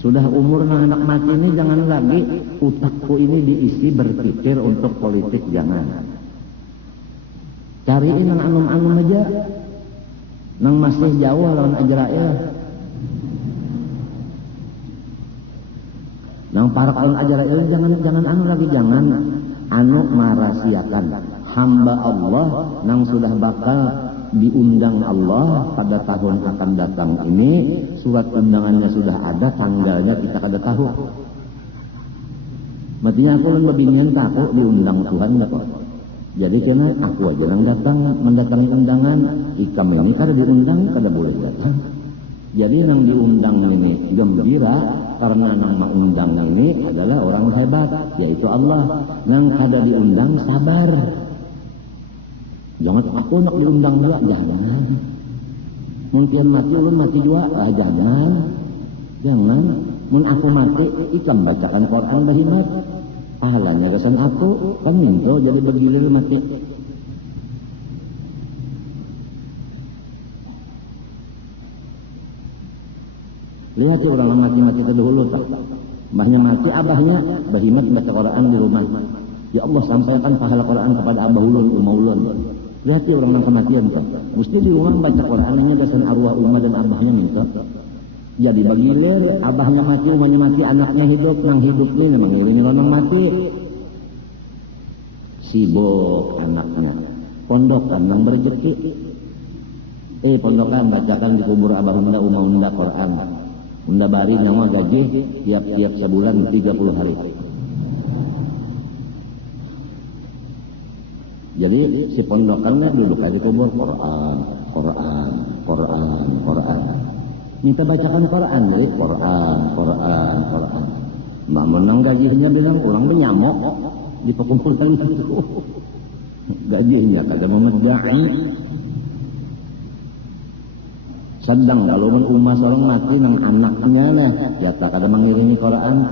Sudah umur anak mati ini jangan lagi utakku ini diisi berpikir untuk politik, jangan. Cariin nang anum-anum aja, nang masih jauh lawan Israel, nang parak lawan Israel, jangan anu lagi, jangan anu merahasiakan hamba Allah nang sudah bakal diundang Allah pada tahun akan datang ini. Surat undangannya sudah ada, tanggalnya kita kada tahu. Matinya aku lebih takut diundang Tuhan enggak kok. Jadi karena aku aja yang datang mendatangi undangan, ikam ini kada diundang, kada boleh datang. Jadi yang diundang ini gembira karena nang mengundang ini adalah orang hebat, yaitu Allah. Nang kada diundang sabar. Jangan aku nak diundang juga, jangan. Mungkin mati ulun mati juga, jangan. Mun aku mati, ikam bacakan Quran bahimat. Pahalanya kesan aku, kaminto jadi bergilir mati. Lihat orang mati-mati terdahulu tak. Mbahnya mati, abahnya bahimat baca Quran di rumah. Ya Allah, sampaikan pahala Quran kepada abah ulun, umah ulun. Lihat orang yang kematian tak. Mesti di rumah baca Quran ini kesan arwah umah dan abahnya minta. Jadi bagilir, abahnya mati, umahnya mati, anaknya hidup, nang hidup ini mengiringi orang mati. Sibuk anaknya, pondokan nang berjeki. Pondokan bacakan di kubur abah unda, umah unda Quran. Unda bari nyawa gaji tiap-tiap sebulan 30 hari. Jadi si pondokannya duduk di kubur Quran. Minta bacakan Quran, jadi Quran. Mbak menang gajinya bilang kurang menyamuk di perkumpulan itu. Gajinya kada memadai. Sedang kalau umat orang mati nang anaknya lah, ya tak kada mengiringi Quran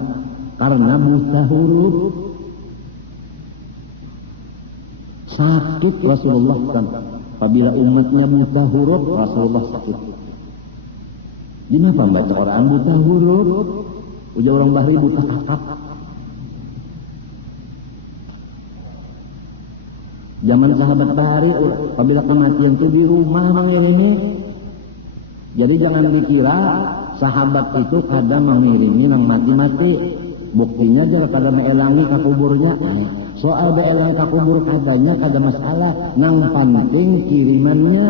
karena buta huruf. Sakit Rasulullah kan. Apabila umatnya buta huruf, Rasulullah sakit. Kenapa membaca Quran buta huruf? Ujar orang Bahri buta akap. Zaman sahabat Bahri, apabila kematian itu di rumah mengiringi. Jadi jangan dikira sahabat itu kadang mengiringi nang mati-mati. Buktinya jangan pada meelangi ke kuburnya. Soal beelang ke kubur kadanya kada masalah. Nang penting kirimannya.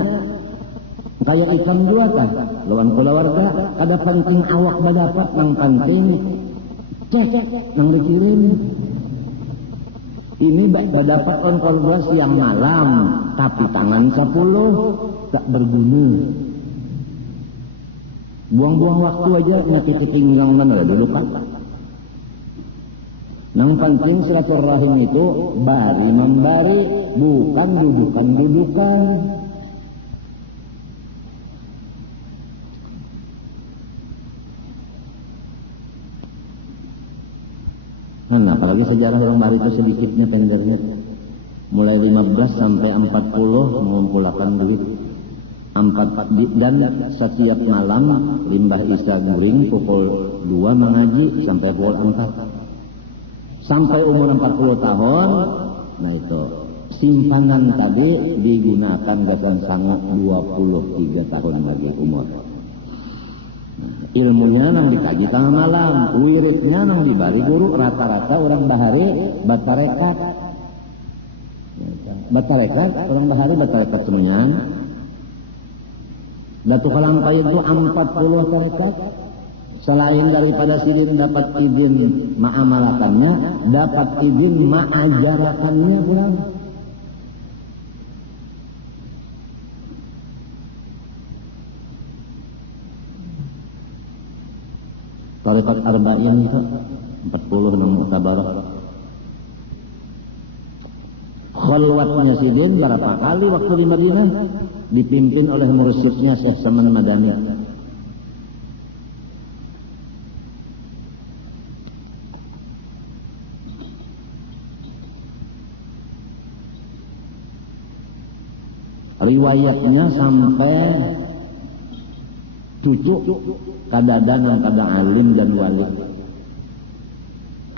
Kayak ikan juga kan, lawan keluarga, kada penting awak berdapat, nang penting cek, nang dikirim. Ini berdapat on keluarga siang malam, tapi tangan 10 tak berguna. Buang-buang waktu aja, nyakiti pinggang mana dulu kan. Nang penting silaturahim itu bari membari, bukan dudukan-dudukan. Nah, apalagi sejarah orang Bali itu sedikitnya pendernya. Mulai 15 sampai 40 mengumpulkan duit. Dan setiap malam limbah Isa guring pukul 2 mengaji sampai pukul 4. Sampai umur 40 tahun, nah itu simpanan tadi digunakan gasan sangat 23 tahun lagi umur. Ilmunya nang dikaji tengah malam, wiridnya nang dibari guru, rata-rata orang bahari batarekat. Orang bahari batarekat semuanya. Datu Kalampai itu 40 tarekat. Selain daripada sidin dapat izin ma'amalakannya, dapat izin ma'ajarakannya pulang. Tarekat Arba'in itu 40 Mu'tabarah. Khalwatnya sidin berapa kali waktu di Madinah dipimpin oleh mursyidnya Syekh Saman Madani. Riwayatnya sampai 7 cucu kadang-kadang kada alim dan wali.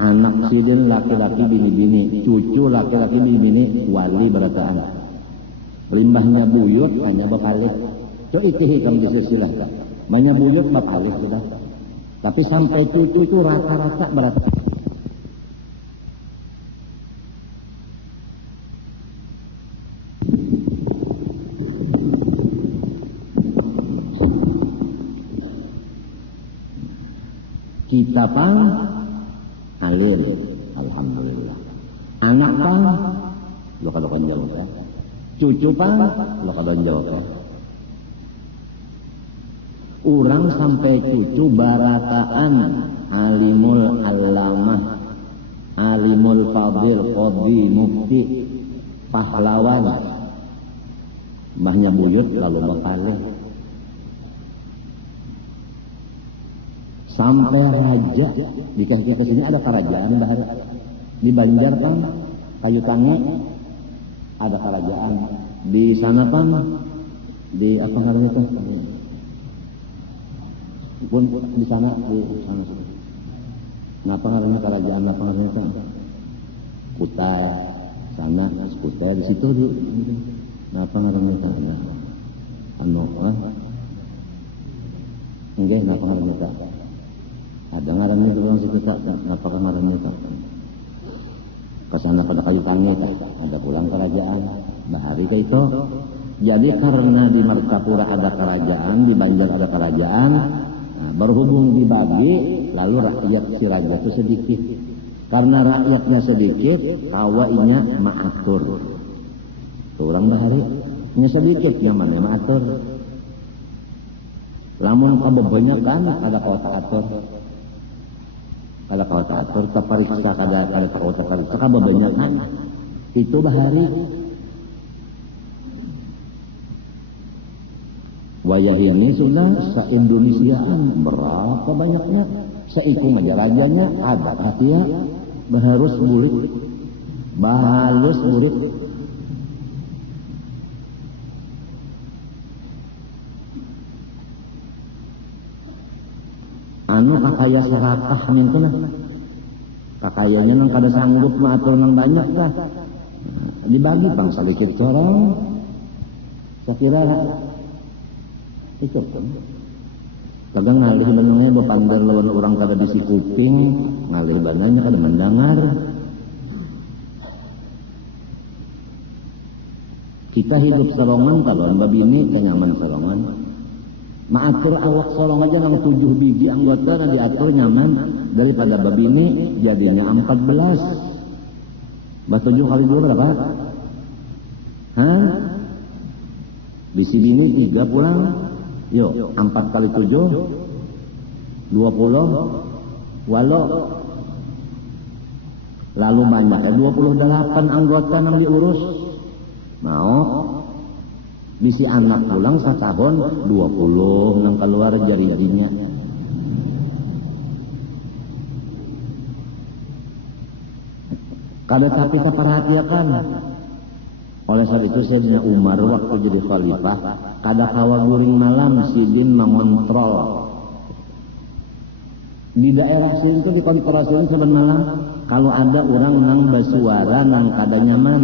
Anak sidin laki-laki bini-bini, cucu laki-laki bini-bini wali berataan. Limbahnya buyut hanya bapalih. So iki hikam silsilah. Banyak buyut bapalih sudah. Tapi sampai cucu itu rata-rata berataan. Kita pang halil, alhamdulillah. Anak pang lo kadokan jawab ya. Cucu pang lo kadokan jawab ya. Urang sampai cucu barataan alimul alamah, alimul fadil, qadhi, mufti, pahlawan. Mbahnya buyut lalu bapalih. Sampai raja di kaki ke sini ada kerajaan bahari. Di Banjar kan Kayu Tangi ada kerajaan. Di sana kan di apa namanya itu? Pun di sana di sana. Napa namanya kerajaan apa namanya itu? Kutai sana Kutai di situ di. Napa namanya itu? Enggak napa namanya itu? Ada ngarannya itu orang situ tak, apakah ngarannya tak? Kesana pada Kayu Tangi tak, ada pulang kerajaan, bahari ke itu. Jadi karena di Martapura ada kerajaan, di Banjar ada kerajaan, nah, berhubung dibagi, lalu rakyat si raja itu sedikit. Karena rakyatnya sedikit, kawainya maatur. Orang bahari, ini sedikit, yang mana maatur. Lamun kebanyakan ada kota atur. Kalau kau atur, terperiksa kada kau terperiksa, kebanyakan itu bahari. Wayah ini sudah se-Indonesiaan berapa banyaknya, seikung aja rajanya ada katia, bahalus burit, bahalus burit. Anu kakaya serakah nyentuh nah, kakayanya nang kada sanggup maatur nang banyak dah, dibagi pang sedikit corong, saya kira ikut kan, kadang ngalih benangnya bepandar lawan orang kada bisi kuping, ngalih benangnya kada mendengar. Kita hidup serongan kalau babini kenyaman serongan. Maatur awak solong aja nang 7 biji anggota dan diatur nyaman daripada babini jadinya 14. 7 kali 2 berapa? Hah? Bisi bini 3 pulang. Yuk, 4 kali 7 20 walau. Lalu banyak 28 anggota nang diurus. Mau bisi anak pulang setahun 20 nang keluar jari-jarinya. Kada tapi keperhatian. Oleh sebab itu Sayyidina Umar waktu jadi khalifah kada kawa guring malam sidin mengontrol. Di daerah sini itu dikontrol sidin saben malam. Kalau ada orang nang basuara nang kada nyaman,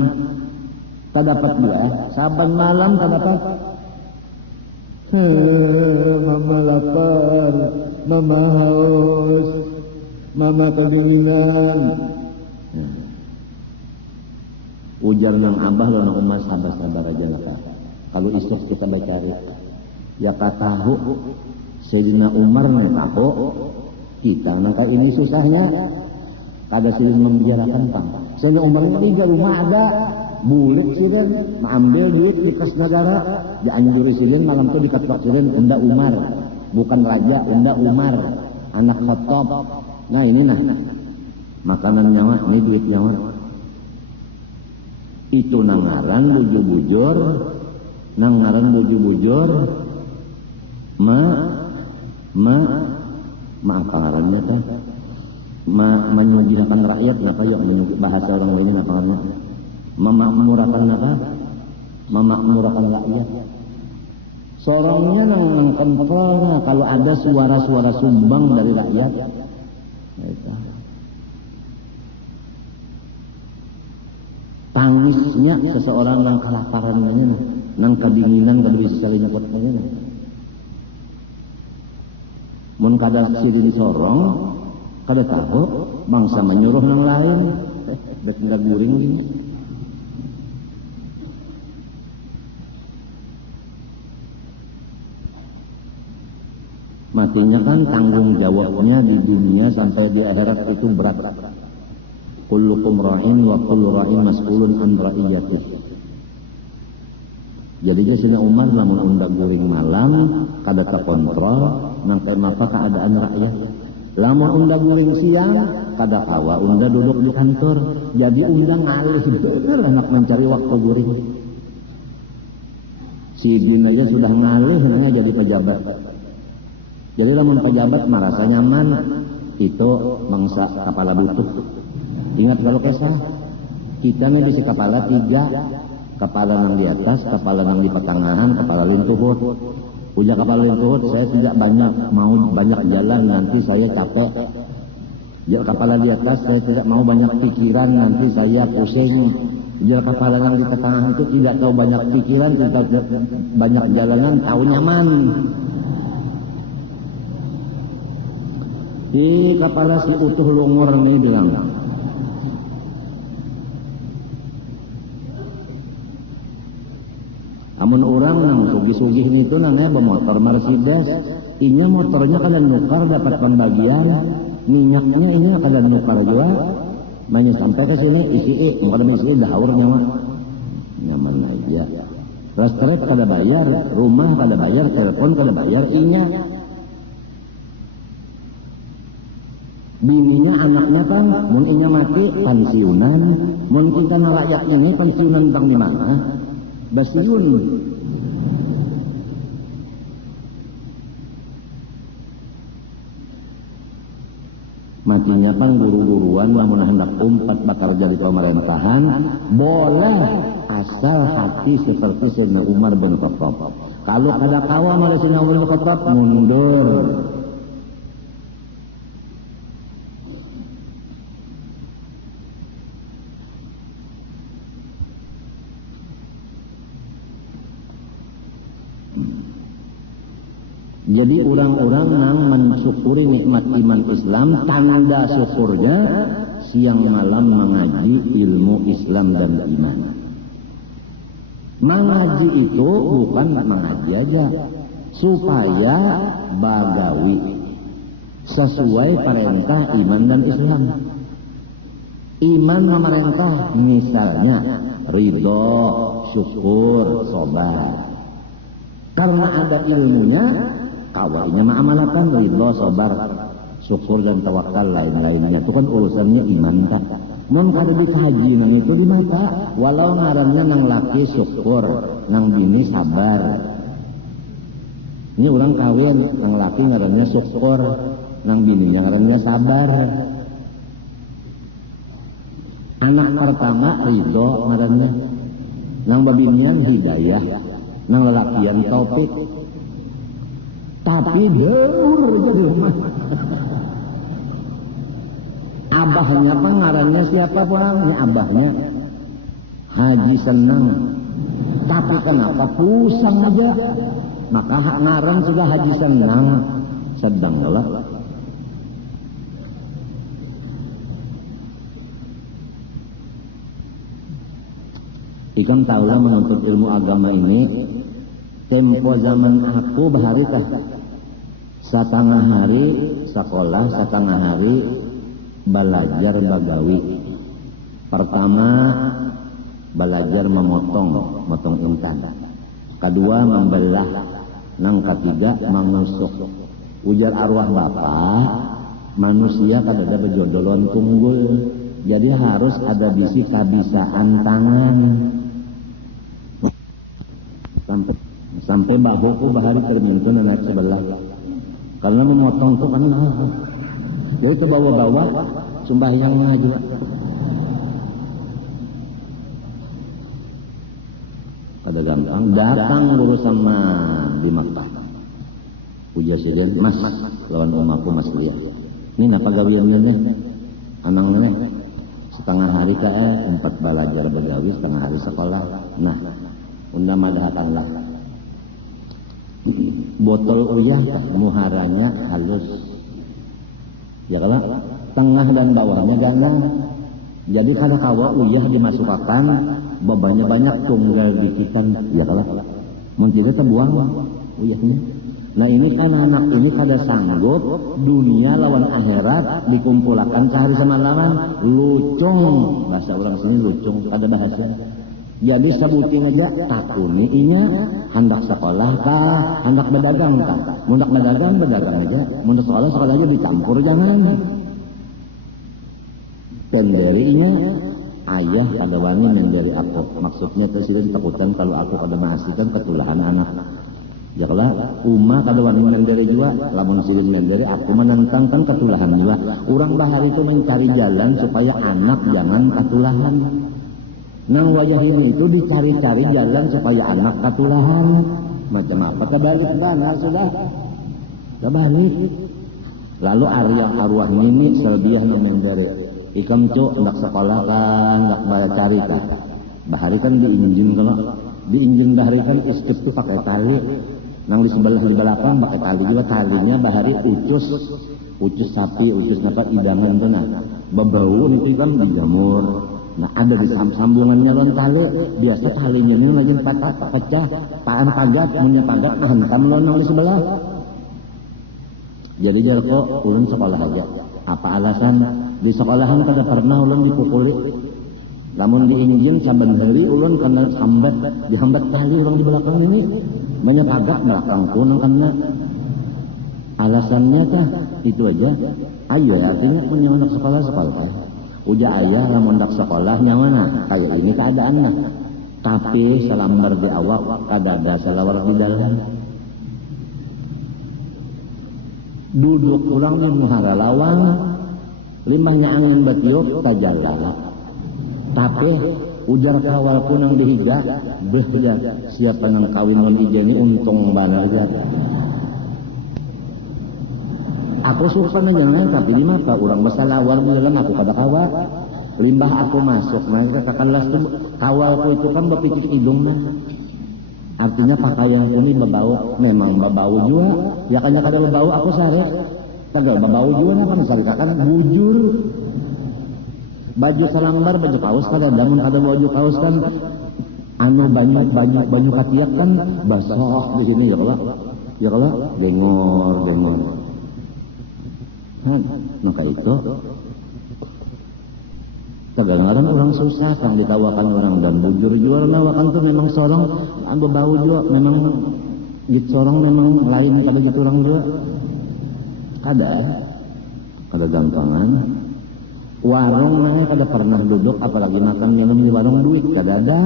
tak dapat dia, saban malam tak dapat. Mama lapar, mama haus, mama kegilingan. Ujar nang abah lo nang umah sabar-sabar aja lah. Kalau isuk kita baca ya katahu Sayyidina Umar nih tahu kita nangka ini susahnya kada silin membicarakan pang. Sayyidina Umar ini di rumah ada bulik silin, mengambil duit di kas negara, dianjuri silin malam itu diketok silin, unda Umar, bukan raja, unda Umar, anak Khattab. Nah ini nah, makanan nyawa, ini duit nyawa. Itu nangaran bujur-bujur, nangaran bujur-bujur, apa ngarannya tuh? Menyujinakan rakyat, apa yuk bahasa orang lain apa ngarannya? Memakmurkan apa? Memakmurkan rakyat. Sorongnya nang kontrolnya kalau ada suara-suara sumbang dari rakyat. Tangisnya seseorang nang kelaparan nang kedinginan kada bisa salinya kuat ini. Mun kada sirin sorong, kada tahu bangsa menyuruh nang lain, dak guring gini. Matinya kan tanggung jawabnya di dunia sampai di akhirat itu berat. Kullukum ra'in wa kullu ra'in mas'ulun an ra'iyatih. Jadi Sayyidina Umar lamun undak guring malam kada terkontrol nang kenapa keadaan rakyat. Lamun undak guring siang kada kawa unda duduk di kantor. Jadi unda ngalih bener anak mencari waktu guring. Si Din aja sudah ngalih nanya jadi pejabat. Jadi lamun pejabat merasa nyaman itu bangsa kepala butuh. Ingat kalau kisah kita nih bisa kepala 3, kepala nang di atas, kepala nang di pertengahan, kepala lintuhut. Ujar kepala lintuhut, saya tidak mau banyak jalan nanti saya capek. Ujar kepala di atas, saya tidak mau banyak pikiran nanti saya pusing. Ujar kepala nang di pertengahan itu tidak tahu banyak pikiran, tidak banyak jalanan, tahu nyaman. Di kepala si utuh lungor nih bilang, amun orang nang sugih-sugih itu nangnya bermotor Mercedes, inya motornya kadang nukar dapat pembagian, minyaknya ini kadang nukar juga, banyak sampai ke sini isi kadang isi daur nyaman aja. Listrik kada bayar, rumah kada bayar, telepon kada bayar, inya. Bininya anaknya kan, mun inya mati pensiunan, mun kita narakyat ini pensiunan tentang di mana? Basiun. Matinya pan guru-guruan lamun hendak umpat bakal jadi pemerintahan, boleh asal hati seperti Sayyidina Umar bin Khattab. Kalau kada kawa sama Sayyidina Umar bin Khattab mundur. Jadi orang-orang yang mensyukuri nikmat iman Islam, tanda syukurnya siang malam mengaji ilmu Islam dan iman. Mengaji itu bukan mengaji aja, supaya bagawi sesuai perintah iman dan Islam. Iman memerintah misalnya ridho, syukur, sabar. Karena ada ilmunya, awalnya ma'amalakan ridho, sabar, syukur dan tawakal lain-lainnya. Itu kan urusannya iman tak. Mun kada dikaji nang itu di mata, walau ngarannya nang laki syukur, nang bini sabar. Ini orang kawin, nang laki ngarannya syukur, nang bini ngarannya sabar. Anak pertama ridho ngarannya, nang babinian hidayah, nang lelakian taufik. Tapi deur jadi rumah. Abahnya pengarannya siapa pulangnya? Abahnya Haji Senang. Tapi kenapa pusang aja? Maka ngaran sudah Haji Senang. Sedang lah. Ikam tahulah menuntut ilmu agama ini. Tempo zaman aku bahari teh. Setengah hari sekolah, setengah hari belajar bagawi. Pertama belajar motong intan. Kedua membelah. Nang ketiga mengusuk. Ujar arwah bapak, manusia kadada bejodolan tunggul. Jadi harus ada bisi kabisaan tangan. Sampai bahuku bahari termintun anak sebelah. Karena memotong itu kan jadi ke bawah-bawah sembahyang maju. Kada gampang. Datang guru sama di Makkah. Ujar sidan, mas lawan umaku mas liya. Ini apa gawiannya nih? Anangnya setengah hari kae 4 belajar begawi, setengah hari sekolah. Nah, undang madahatanlah. Botol uyah muharanya halus. Ya kalau tengah dan bawahnya gana. Jadi kada kawa uyah dimasukkan, bebannya banyak tunggal dikitan. Ya kalau mun tidak terbuang uyahnya. Nah ini kan anak ini kada sanggup dunia lawan akhirat dikumpulkan sehari semalaman, lucung bahasa orang sini lucung kada bahasa. Jadi sebutin aja takuni inya hendak sekolah kah, hendak berdagang kah. Hendak berdagang aja, hendak sekolah aja dicampur jangan. Penderinya ayah kada wani menderi aku. Maksudnya presiden takutan kalau aku kada menghasilkan ketulahan anak. Jaklah umma kada wani menderi juga, lamun silin menderi aku menentangkan ketulahan juga. Orang bahari itu mencari jalan supaya anak jangan ketulahan. Nang wajah ini itu dicari-cari jalan supaya anak ketulahan. Macam apa? Kebalik mana sudah? Kebalik. Lalu arwah ini selbiah nang menderi. Ikam cuk hendak sekolah kan, hendak cari kan. Bahari kan diinjin kalau diinjin bahari kan istri itu pakai tali. Nang di sebelah di belakang pakai tali juga, talinya bahari ucus sapi, ucus dapat idangan tuh nah. Bebau nanti kan dijamur. Nah ada di sambungannya lon tali, biasa talinya ini lagi pecah, paan pagat, punya pagat, hantam lon nang di sebelah. Jadi jar kok ulun sekolah aja. Apa alasan? Di sekolahan kada pernah ulun dipukuli. Namun diinjin saben hari ulun kena dihambat tali orang di belakang ini. Banyak pagat belakang kunang kena. Alasannya kah? Itu aja. Ayo artinya punya anak sekolah. Uja ayah lamun dak sekolah nyawana kayak ini keadaannya. Tapi selambar di awak kada ada selawar di dalam. Duduk ulang di muhara lawang, limahnya angin batiup tajala. Tapi ujar kawal kunang dihiga, behja siapa nang kawin non ijeni untung banget. Aku suka nanya tapi di mata orang masalawar bilang aku pada kawal. Limbah aku masuk, mereka kelas itu kawalku itu kan berpikir hidungnya. Artinya pakaianku ini berbau, memang berbau juga. Ya kan kada berbau aku sare. Kagak berbau juga apa misalkan bujur. Baju selambar, baju kaos kada damun kada baju kaos kan anu banyak katiak kan basah di sini ya kalau gengor. Maka itu kadang-kadang orang susah kan ditawakan orang dan bujur jual nawakan tuh memang sorong anu bau juga memang gitu sorong memang lain pada gitu orang juga ada gampangan warung mana kada pernah duduk apalagi makan minum di warung duit kada ada.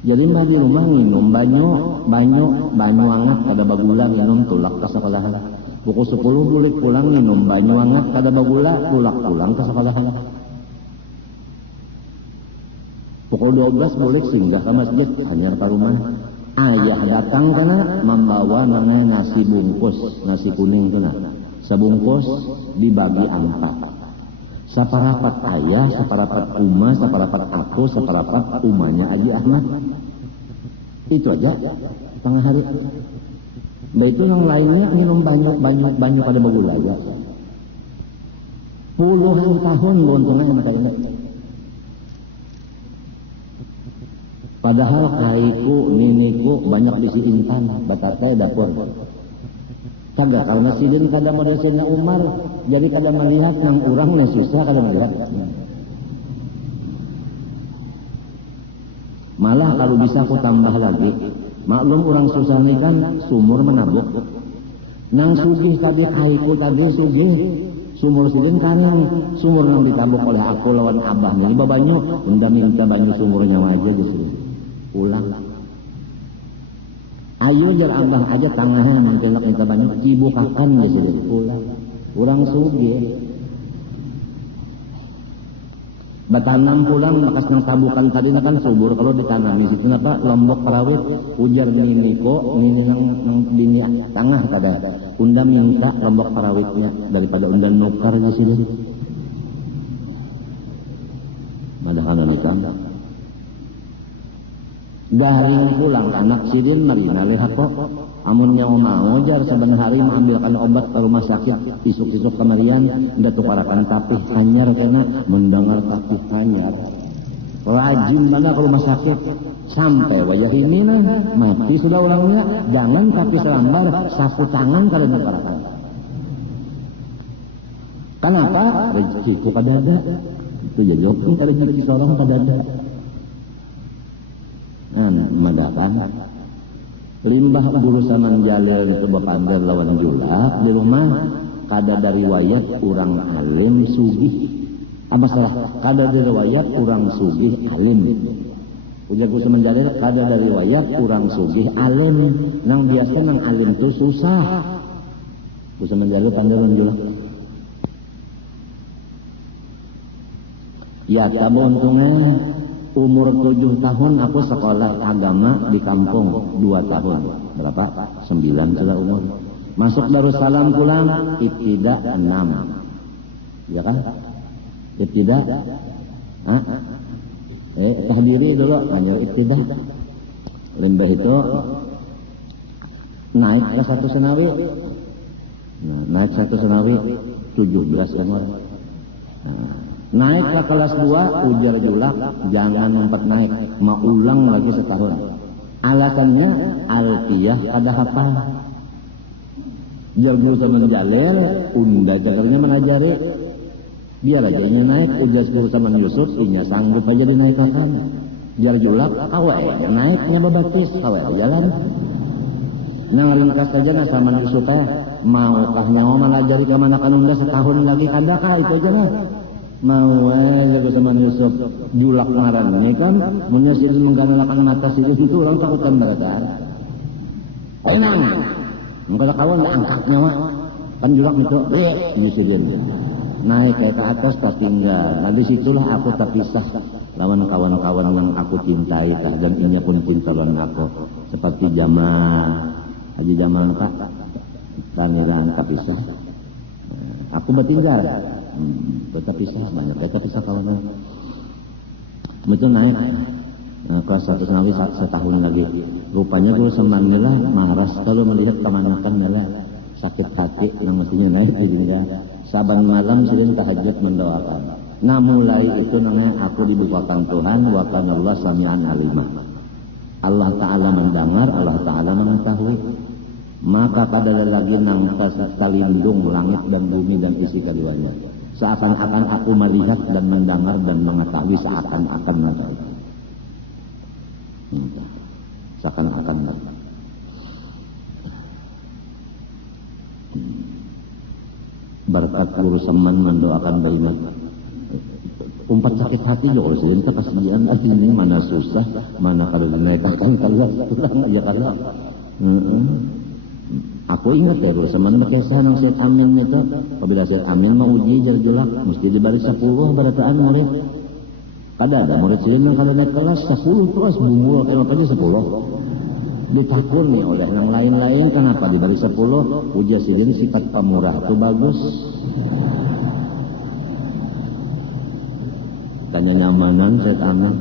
Jadi mbak di rumah minum banyu hangat kada bagula minum tulak ke sekolahan. Pukul 10 boleh pulang minum banyu hangat kada bagula tulak pulang ke sekolahan. Pukul 12 boleh singgah ke masjid hanyar ke rumah. Ayah datang kana membawa nasi bungkus nasi kuning tu nah. Sebungkus dibagi 4. Saparapat ayah, saparapat uma, saparapat aku, saparapat umanya Haji Ahmad. Itu aja tengah hari. Nah itu yang lainnya minum banyak pada bagula aja. Puluhan tahun beruntungnya maka ini. Padahal kaiku, niniku banyak bisi intan, bakatnya dapur. Kagak karena sidin kada modesnya Umar, jadi kada melihat yang orang nih susah kada melihat. Malah kalau bisa aku tambah lagi. Maklum orang susah ini kan sumur menabuk. Nang sugih tadi kaiku tadi sugih. Sumur sidin kanang sumur yang ditabuk oleh aku lawan abah ini babanyu. Unda minta banyu sumurnya aja justru. Ulang. Ayo jar abah aja tangahnya mangkelak minta banyu cibukakan justru. Ulang. Orang sugih. Batanam pulang bekas nang tabukan tadi kan subur kalau ditanami situ apa lombok perawit ujar nini nang bini tengah kada unda minta lombok perawitnya daripada unda nukar di sini madahan nikah garing pulang anak sidin marina lihat kok amun yang mau jar saben hari mengambilkan obat ke rumah sakit isuk-isuk kemarian nda tukarakan tapih anyar kena mendengar tapih anyar rajin mana ke rumah sakit sampai wajah ini nah mati sudah ulangnya jangan tapih selambar sapu tangan kada tukarakan kenapa rezekiku kada ada itu ya jawabin kada rezeki seorang kada ada madapan limbah berusaha menjalin sebuah pandai lawan julak di rumah kada dari riwayat orang alim sugih apa salah kada dari riwayat orang sugih alim ujar berusaha menjalin kada dari riwayat orang sugih alim nang biasa nang alim itu susah berusaha menjalin pandai lawan julak ya tabu untungnya umur 7 tahun aku sekolah agama di kampung 2 tahun. Berapa? 9 sudah umur. Masuk Darussalam pulang ibtida 6. Ya kan? Ibtida? Hah? Tahdiri dulu hanya ibtida. Lembah itu naik ke 1 senawi. Nah, naik 1 senawi 17 umur. Naik ke kelas 2 ujar julak jangan mempat naik mau ulang lagi setahun alasannya alfiyah kada hafal jar berusaha menjalil unda jagarnya mengajari biar aja naik ujar berusaha menyusut inya sanggup aja dinaikkan jar julak kawe naiknya bebatis kawe jalan nang ringkas saja nggak sama Yusuf maukah nyawa melajari kemanakan unda setahun lagi kada kah itu aja lah mau jago sama Yusuf julak ngaran ini kan menyaksikan mengganalakan mata itu orang takutan mereka tenang mengkata kawan ya angkat nyawa kan julak itu Yusufin naik ke atas tak tinggal nah disitulah aku terpisah lawan kawan-kawan yang aku cintai dan ini pun cintawan aku seperti Jamal Haji Jamal tak kamiran terpisah aku bertinggal kita pisah banyak kita pisah kawan itu naik kelas 1 senawi setahun lagi rupanya gue semanilah maras kalau melihat kemanakan adalah sakit hati yang mestinya naik juga saban malam sering tahajud mendoakan nah mulai itu namanya aku dibukakan Tuhan wa kana Allah sami'an alimah Allah Ta'ala mendengar Allah Ta'ala mengetahui maka pada lagi nang terlindung langit dan bumi dan isi keduanya seakan-akan aku melihat dan mendengar dan mengetahui seakan-akan mengetahui seakan-akan berkat urusan mendoakan beriman umpat sakit hati loh kalau kita kasihan ini mana susah mana kalau dinaikkan kalau kurang aja kalau aku ingat ya dulu sama berkisah nang Syed Amin itu apabila Syed Amin mau uji julak mesti dibaris 10 berataan murid kada ada murid sini yang kada naik kelas 10 terus bumbu kayak apa 10 ditakuni oleh yang lain-lain kenapa dibaris 10 uji sini sifat pemurah itu bagus tanya nyamanan Syed Amin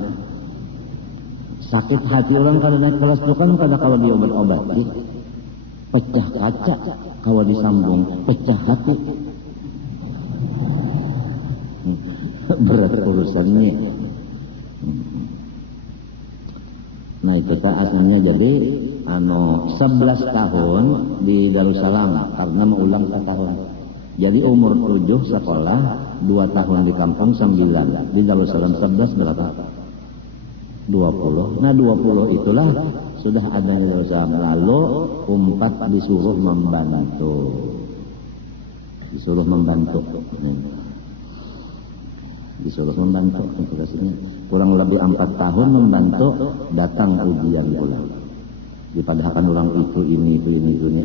sakit hati orang kada naik kelas itu kan kada kalau diobat-obati pecah kaca kalau disambung pecah hati berat urusannya nah kita asalnya jadi 11 tahun di Darussalam karena mengulang setahun jadi umur 7 sekolah 2 tahun di kampung 9 di Darussalam 11 berapa 20 nah 20 itulah sudah ada di Darussalam lalu umpat disuruh membantu kurang lebih 4 tahun membantu datang ujian pula dipadahkan orang ini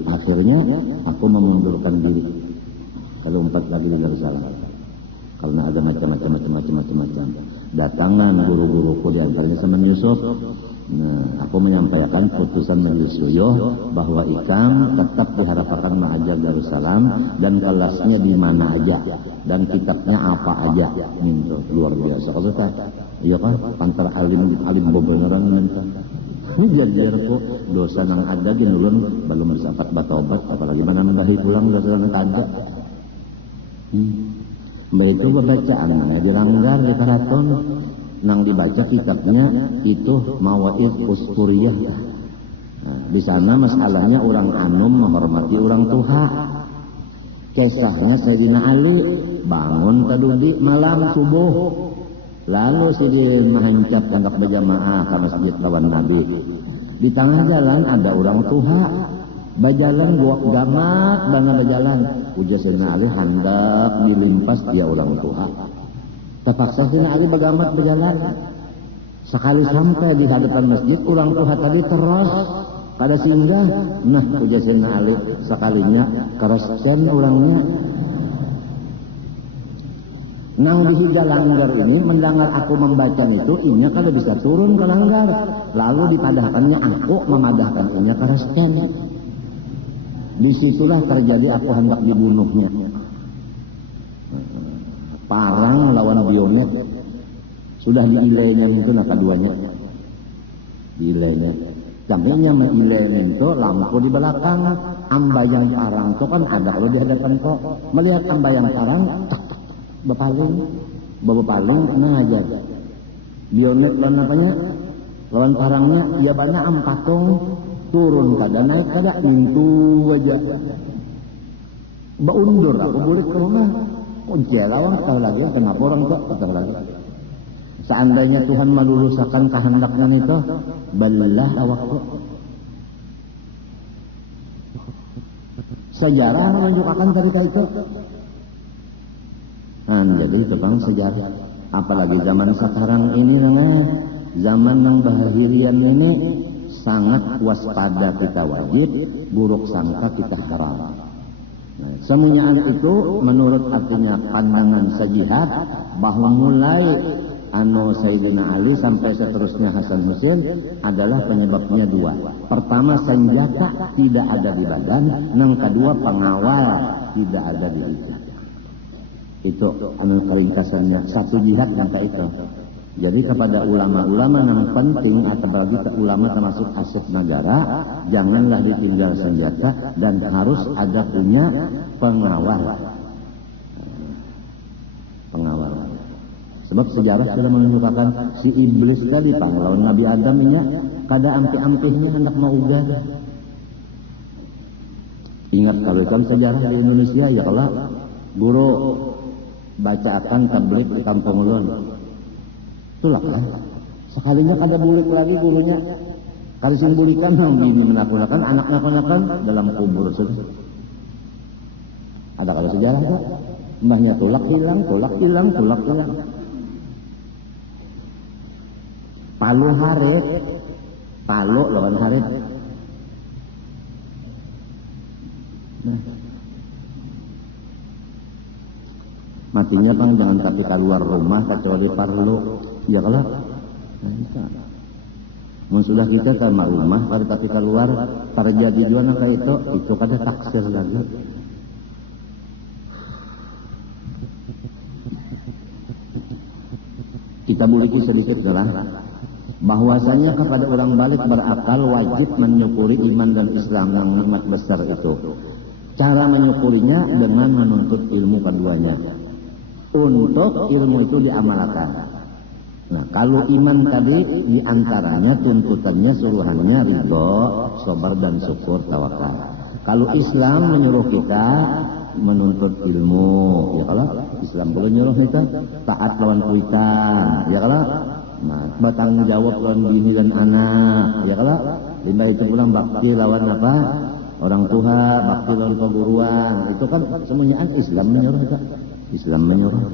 akhirnya aku memundurkan diri kalau 4 lagi di Darussalam karena ada macam-macam datangan guru-guruku di antaranya Saman Yusuf. Nah, aku menyampaikan putusan Majelis Syuyuh bahwa Ikam tetap diharapkan Ma'ajar Darussalam dan kelasnya di mana aja dan kitabnya apa aja. Minta luar biasa. Kalau kan, iya kan, antara alim beneran minta. Jajar ko dosa nang ada ginulun belum bersapat batobat apalagi menambahi pulang dosa nang ada. Begitu bacaan dilanggar di karaton nang dibaca kitabnya itu Mawaid Usturiyah. Nah, di sana masalahnya orang anum menghormati orang tua. Kisahnya Sayyidina Ali bangun tadudi malam subuh. Lalu si dia mahancap tangkap berjamaah ke masjid lawan Nabi. Di tengah jalan ada orang tua. Bajalan buat gamat bangga bajalan. Ujar Sayyidina Ali hendak dilimpas dia orang tua. Terpaksa Sayyidina Ali bagamat berjalan. Sekali sampai di hadapan masjid, orang tua tadi terus pada singgah. Nah, ujar Sayyidina Ali sekalinya keraskan orangnya. Nang di langgar ini mendengar aku membaca itu, inya kada bisa turun ke langgar. Lalu dipadahkannya aku memadahkan inya keraskan. Disitulah terjadi aku hendak dibunuhnya. Parang lawan bionet sudah diilainya itu nak keduanya diilainya jamnya menilai itu lampu di belakang ambayang parang itu kan ada kalau di hadapan kok melihat ambayang parang bepalung nah aja bionet lawan apanya lawan parangnya ia banyak ampatung turun kada naik kada mintu aja baundur aku boleh ke rumah. Oh jelawang tahu lagi kenapa orang tuh tahu lagi. Seandainya Tuhan melulusakan kehendaknya itu, belah awakku. Sejarah menunjukkan ketika itu. Nah, jadi itu bang sejarah. Apalagi zaman sekarang ini, zaman yang baharian ini sangat waspada kita wajib, buruk sangka kita haram. Nah, semuanya itu menurut artinya pandangan sejihad bahwa mulai Sayyidina Ali sampai seterusnya Hasan Husain adalah penyebabnya dua. Pertama senjata tidak ada di badan, yang kedua pengawal tidak ada di lidah. Itu ringkasannya satu jihad yang kayak itu. Jadi kepada ulama-ulama yang penting atau bagi ulama termasuk asuk negara, janganlah ditinggal senjata dan harus ada punya pengawal. Pengawal. Sebab sejarah sudah menunjukkan si iblis tadi pahlawan Nabi Adam ini kada ampi-ampihnya hendak mau ugal. Ingat kalau kan sejarah di Indonesia ya kalau guru bacakan tablik di kampung ulun. Itulah kan. Sekalinya kada bulik lagi gurunya. Kada simbulikan begini menakunakan anaknya kenakan dalam kubur sudah. Ada kada sejarah tak? Mbahnya tulak hilang. Palu harit. Palu lawan harit. Nah. Matinya bang jangan tapi keluar rumah kecuali parlo. Ya kalau sudah kita sama rumah pada tapi keluar terjadi juga kayak itu kada taksir lagi. Kita buliki sedikit adalah bahwasanya kepada orang balik berakal wajib menyukuri iman dan Islam yang nikmat besar itu. Cara menyukurinya dengan menuntut ilmu keduanya. Untuk ilmu itu diamalkan. Nah, kalau iman tadi diantaranya tuntutannya suruhannya ridho, sabar dan syukur, tawakal. Kalau Islam menyuruh kita menuntut ilmu, ya kalau Islam boleh nyuruh kita taat lawan kuitan, ya kalau nah, bertanggung jawab lawan bini dan anak, ya kalau limbah itu pulang bakti lawan apa orang tua, bakti lawan keguruan, itu kan semuanya Islam menyuruh kita. Islam menyuruh.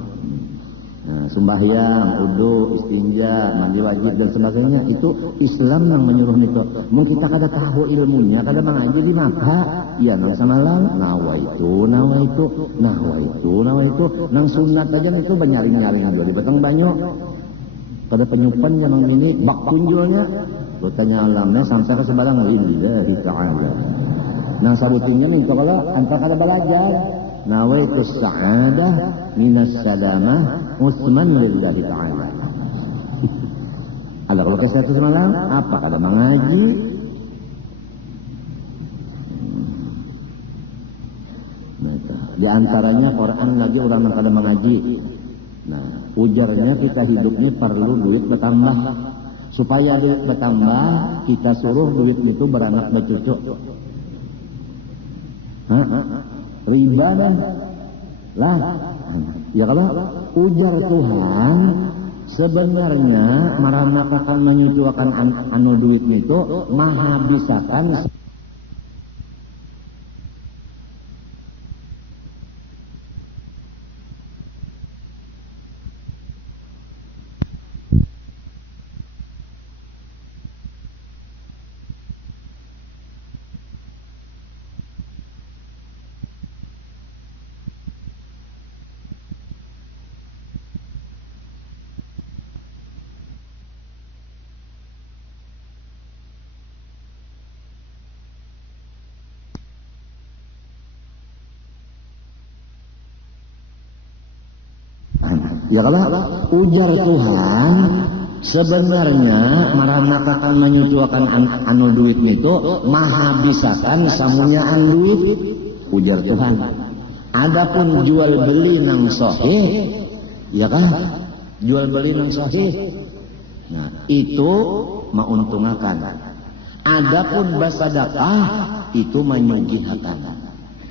Nah, sembahyang, wudu, istinja, mandi wajib dan sebagainya itu Islam yang menyuruh itu. Mungkin kita kada tahu ilmunya, kada mengaji di maka ya nang samalang nawaitu, nang sunat aja itu banyaring-nyaring dulu di batang banyu. pada penyupan yang ini bak kunjulnya lu tanya alamnya sampai ke sebarang lillahi ta'ala nah sabutinnya minta kalau antar kada belajar nawaitu sa'adah minas salamah usman lillahi ta'ala ada kalau ke satu semalam apa kada mengaji di antaranya Quran lagi orang yang kada mengaji. Nah, ujarnya kita hidupnya perlu duit bertambah. Supaya duit bertambah, kita suruh duit itu beranak bercucu. Hah? Riba dan lah. Ya kalau ujar Tuhan sebenarnya marah-marahkan menyucikan anu duit itu maha bisakan. Ya kalau ujar Tuhan sebenarnya marah-marahkan menyucikan anu duit itu maha bisakan samunyaan duit ujar Tuhan. Adapun jual beli nang sahih ya kan jual beli nang sahih nah itu mauntungakan. Adapun basadaqah itu menyucihakan.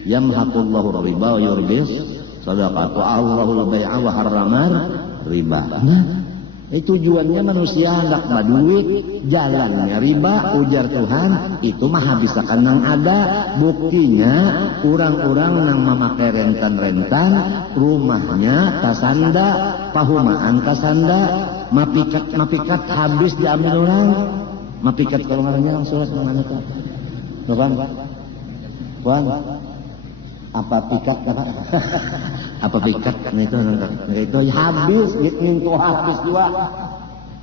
Yamhaqullahu riba wa yurbis sadaqatu Allahul bai'a wa harramar riba. Nah, tujuannya manusia hendak baduit, jalannya riba, ujar Tuhan, itu mah bisakan nang ada. Buktinya orang-orang nang memakai rentan-rentan, rumahnya kasanda, pahumaan kasanda, mapikat habis diambil orang. Mapikat kalau ngaranya langsung semangat. Bukan? Bukan? Apa pikat apa pikat itu habis gitu habis juga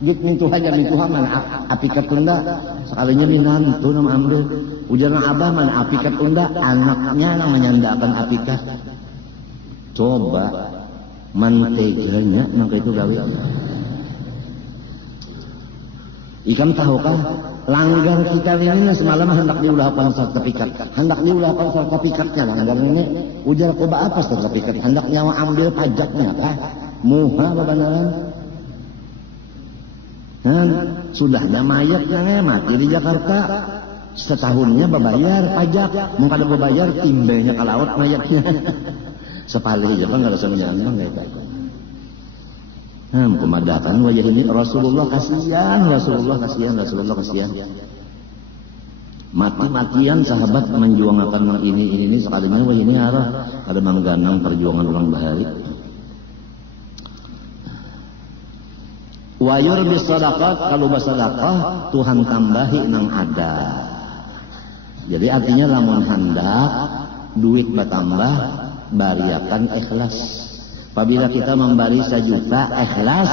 gitu hanya itu mana apikat tunda sekalinya minantu nama ambil ujarna abah mana apikat tunda anaknya yang menyandakan apikat coba manteganya maka itu gawe ikan tahukah langgar kita ini semalam hendak diulahkan sertifikat hendak diulahkan sertifikatnya langgar ini ujar coba apa sertifikat hendak nyawa ambil pajaknya kah muha bebenaran sudahnya mayatnya mati di Jakarta setahunnya berbayar pajak mau kada berbayar timbelnya ke laut mayatnya sepalih aja kan nggak ada semenjang kayak gitu. Pemadatan wajah ini Rasulullah kasihan mati-matian sahabat menjuangkan ini sekalinya wah ini arah ada mengganang perjuangan orang bahari wayur bisadaqat kalau bersedekah Tuhan tambahi nang ada jadi artinya lamun hendak duit bertambah bariakan ikhlas. Apabila kita memberi 1 juta ikhlas,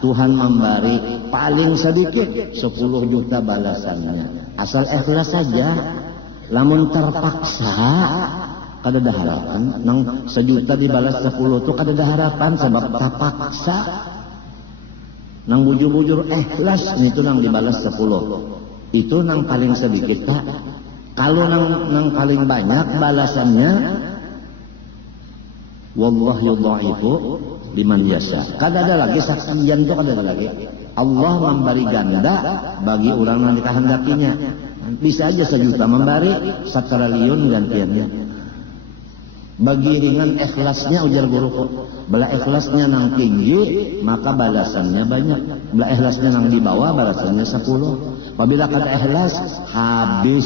Tuhan memberi paling sedikit 10 juta balasannya. Asal ikhlas saja, lamun terpaksa, kada ada harapan. Nang 1 juta dibalas 10 itu kada ada harapan sebab terpaksa. Nang bujur-bujur ikhlas itu nang dibalas 10. Itu nang paling sedikit Pak. Kalau nang paling banyak balasannya wallah yudha'ifu liman yasha. Kada ada lagi saksian itu kada ada lagi. Allah memberi ganda bagi orang yang dikehendakinya. Bisa aja 1 juta memberi 1 triliun gantiannya. Bagi ringan ikhlasnya ujar guruku. Bela ikhlasnya nang tinggi maka balasannya banyak. Bela ikhlasnya nang di bawah balasannya 10. Apabila kada ikhlas habis.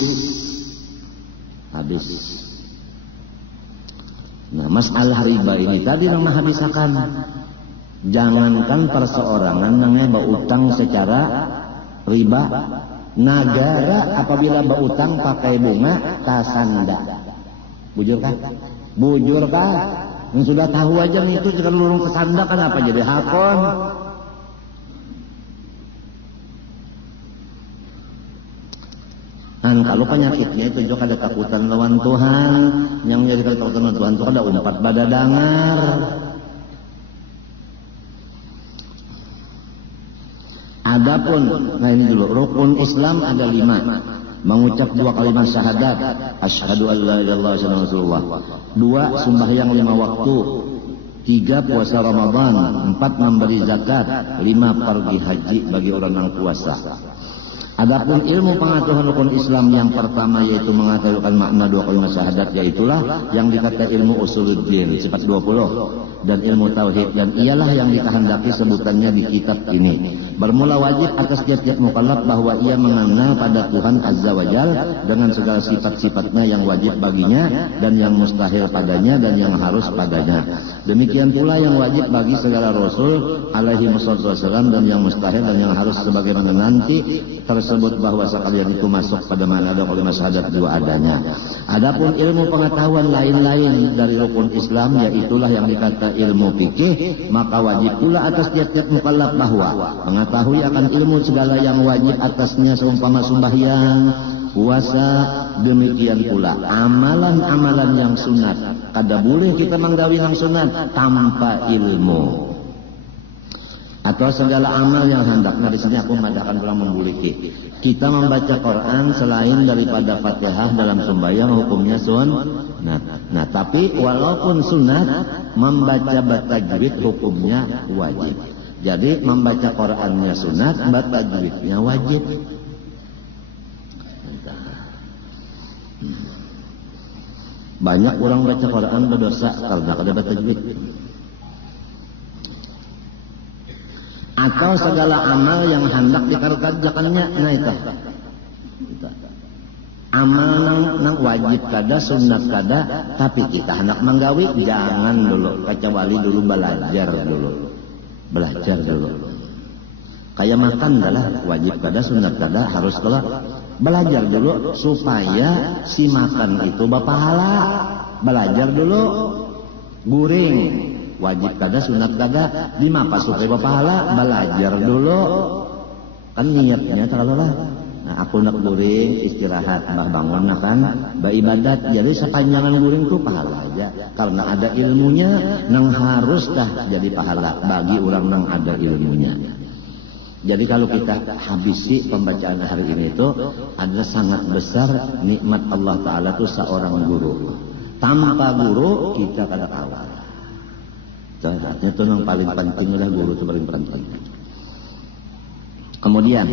Nah, masalah riba ini tadi yang menghabiskan. Jangankan perseorangan yang berutang secara riba, negara apabila berutang pakai bunga kasanda. Bujur kah? Yang sudah tahu aja itu jika lurung kesanda kan apa jadi hakon. kalau penyakitnya itu juga ada takutan lawan Tuhan. Yang menjadi takutan lawan Tuhan itu ada umpat badadangar. Adapun, nah ini dulu, rukun Islam ada 5. Mengucap 2 kalimat syahadat, asyhadu an la ilaha illallah wa asyhadu anna rasulullah. 2 sembahyang 5 waktu. 3 puasa Ramadan. 4 memberi zakat. 5 pergi haji bagi orang yang puasa. Adapun ilmu pengetahuan rukun Islam yang pertama yaitu mengetahui makna 2 kalimat syahadat, yaitulah yang dikatakan ilmu usuluddin sifat 20 dan ilmu tauhid, dan ialah yang dikehendaki sebutannya di kitab ini. Bermula wajib atas tiap-tiap mukallaf bahwa ia mengenal pada Tuhan Azza wa Jalla dengan segala sifat-sifatnya yang wajib baginya dan yang mustahil padanya dan yang harus padanya. Demikian pula yang wajib bagi segala rasul alaihi wassalam dan yang mustahil dan yang harus sebagaimana nanti tersebut bahwa sekalian itu masuk pada mana ada kalimat syahadat 2 adanya. Adapun ilmu pengetahuan lain-lain dari rukun Islam yaitulah yang dikata ilmu fikih, maka wajib pula atas tiap-tiap mukallaf bahwa mengetahui akan ilmu segala yang wajib atasnya seumpama sembahyang, puasa, demikian pula amalan-amalan yang sunat. Kada boleh kita menggawi yang sunat tanpa ilmu. Atau segala amal yang hendak. Nah di sini aku mengadakan pulang membuliki. Kita membaca Quran selain daripada Fatihah dalam sembahyang hukumnya sunat. Nah tapi walaupun sunat, membaca tajwid hukumnya wajib. Jadi membaca Qurannya sunat, membaca tajwidnya wajib. Banyak orang baca Quran berdosa karena kada baca tajwid. Atau segala amal yang hendak dikerjakannya, nah itu amal nang wajib kada, sunat kada, tapi kita hendak menggawi, jangan dulu, kecuali dulu belajar dulu. Kayak makan adalah wajib kada, sunat kada, harus kalau belajar dulu supaya si makan itu berpahala. Belajar dulu, guring wajib kada, sunat kada, lima pas supaya berpahala, belajar dulu. Kan niatnya terlalu lah. Nah, aku nak guring, istirahat, bangun kan, beribadat. Jadi sepanjangan guring itu pahala aja. Karena ada ilmunya, nang harus dah jadi pahala bagi orang nang ada ilmunya. Jadi kalau kita habisi pembacaan hari ini itu adalah sangat besar nikmat Allah Ta'ala itu seorang guru. Tanpa guru kita kada kawal. Jadi itu yang paling penting adalah guru itu paling penting. Kemudian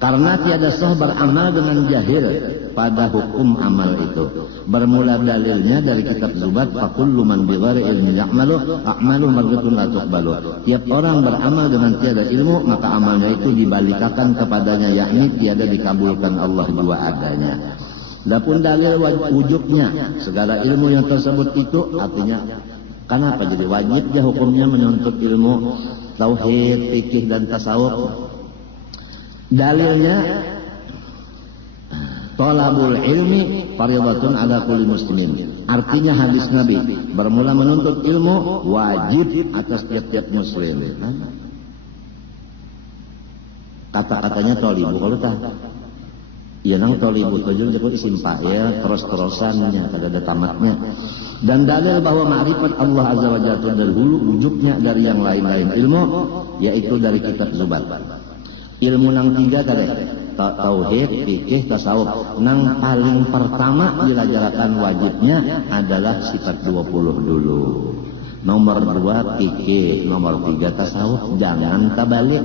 karena tiada sah beramal dengan jahil pada hukum amal itu. Bermula dalilnya dari kitab Zubat, fakullu man bighairi ilmi ya'malu a'malu mardutun la tuqbalu. Tiap orang beramal dengan tiada ilmu, maka amalnya itu dibalikakan kepadanya, yakni tiada dikabulkan Allah dua adanya. Adapun dalil wujubnya segala ilmu yang tersebut itu artinya kenapa jadi wajibnya hukumnya menuntut ilmu tauhid, fikih dan tasawuf. Dalilnya thalabul ilmi fardhatun ala kulli muslimin. Artinya hadis Nabi bermula menuntut ilmu wajib atas tiap-tiap muslim. Kata-katanya thalibu kalau tak ya nang thalibu tujuan jadi isim fa'il terus-terusannya ada tamatnya. Dan dalil bahwa ma'rifat Allah Azza wa Jalla dari hulu wujudnya dari yang lain-lain ilmu yaitu dari kitab Zubat. Ilmu nang tiga kali tauhid, fikih, tasawuf. Nang paling pertama diajarkan wajibnya adalah sifat 20 dulu. Nomor 2 fikih, nomor 3 tasawuf. Jangan terbalik.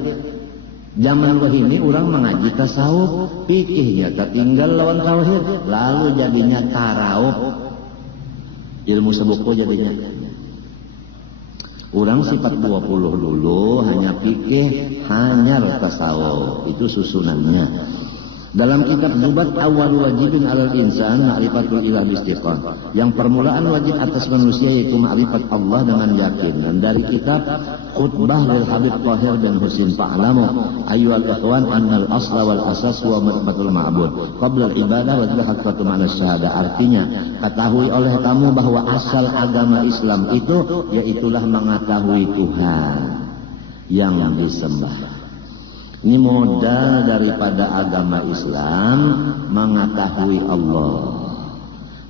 Zaman ini orang mengaji tasawuf, fikihnya tertinggal lawan tauhid, lalu jadinya tarawuf. Ilmu sebuku jadinya. Orang sifat 20 dulu, hanya fikih, hanya tasawuf. Itu susunannya. Dalam kitab Zubat awal wajibin alal insan ma'rifatul ilah bistiqan. Yang permulaan wajib atas manusia yaitu ma'rifat Allah dengan yakin. Dan dari kitab Khutbah lil Habib Tahir bin Husin fa'lamu ayyuhal ikhwan annal asla wal asas wa ma'rifatul ma'bud qabla al ibadah wa haqqatu ma'na syahada. Artinya ketahui oleh kamu bahwa asal agama Islam itu yaitulah mengetahui Tuhan yang disembah. Ini modal daripada agama Islam mengetahui Allah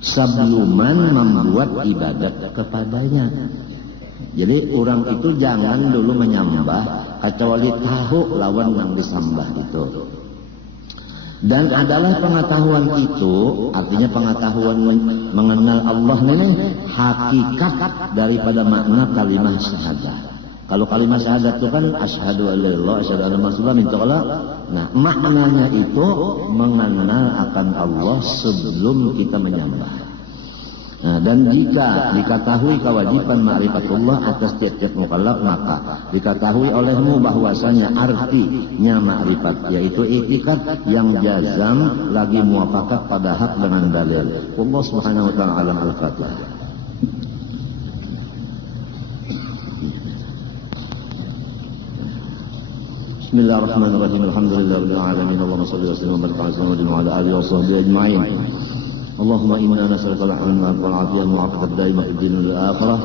sebelum membuat ibadat kepadanya. Jadi orang itu jangan dulu menyembah kecuali tahu lawan yang disembah itu. Dan adalah pengetahuan itu, artinya pengetahuan mengenal Allah ini hakikat daripada makna kalimat syahadat. Kalau kalimat syahadat itu kan asyhadu an la ilaha illallah, asyhadu anna muhammadan rasulullah. Nah, maknanya itu mengenal akan Allah sebelum kita menyembah. Nah, dan jika diketahui kewajiban ma'rifatullah atas tiap-tiap mukallaf, maka diketahui olehmu bahwasanya artinya ma'rifat, yaitu i'tikad yang jazam lagi muafakat pada hak dengan dalil. Allah Subhanahu wa ta'ala alam al-Fatihah. Bismillahirrahmanirrahim. Alhamdulillahirabbil alamin. Allahumma shalli wa sallim wa barik ala sayyidina wa ala alihi wa sahbihi ajma'in. اللهم إنا نسألك الحمد والعافية المعافاة الدائمة في الدين والآخرة.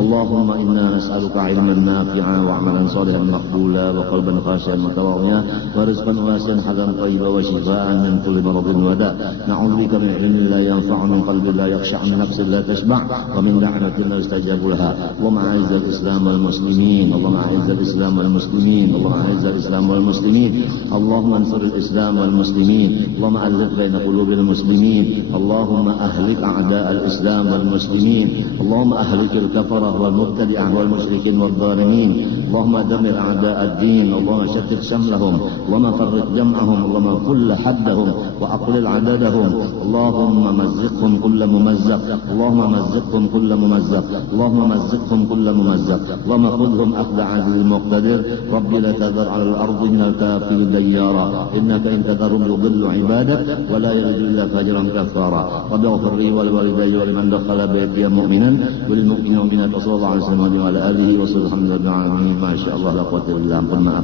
اللهم إنا نسألك علما نافعا وعملا صالحا مقبولا وقلبا خاشعا متواضعا ورزقا واسعا حلالا طيبا وشفاء من كل مرض وداء. نعوذ بك من علم لا ينفع، من قلب لا يخشع، من نفس لا تشبع، ومن دعوة لا يستجاب لها. اللهم أعز الإسلام والمسلمين، اللهم أعز الإسلام والمسلمين، اللهم أعز الإسلام والمسلمين، اللهم انصر الإسلام والمسلمين، اللهم ألف بين قلوب المسلمين، اللهم أهلك أعداء الإسلام والمسلمين، اللهم أهلك الكفرة والمبتدعة والمشركين والظالمين، اللهم دمر أعداء الدين، اللهم شتت شملهم، اللهم فرق جمعهم، اللهم كل حدهم وأقلل عددهم، اللهم مزقهم كل ممزق، اللهم مزقهم كل ممزق، اللهم مزقهم كل ممزق، اللهم خذهم أخذ عزيز المقتدر. رب لا تذر على الأرض من الكافرين ديارا، إنك إن تذرهم يضل عبادك ولا يلد إلا فاجرا كفارا. رب اغفر لي ولوالدي ولمن دخل بيتي مؤمنا وللمؤمنين والمؤمنات وصلى الله عليه وسلم وعلى آله وصحبه الحمد لله العالمين. ما شاء الله لا قوة إلا بالله.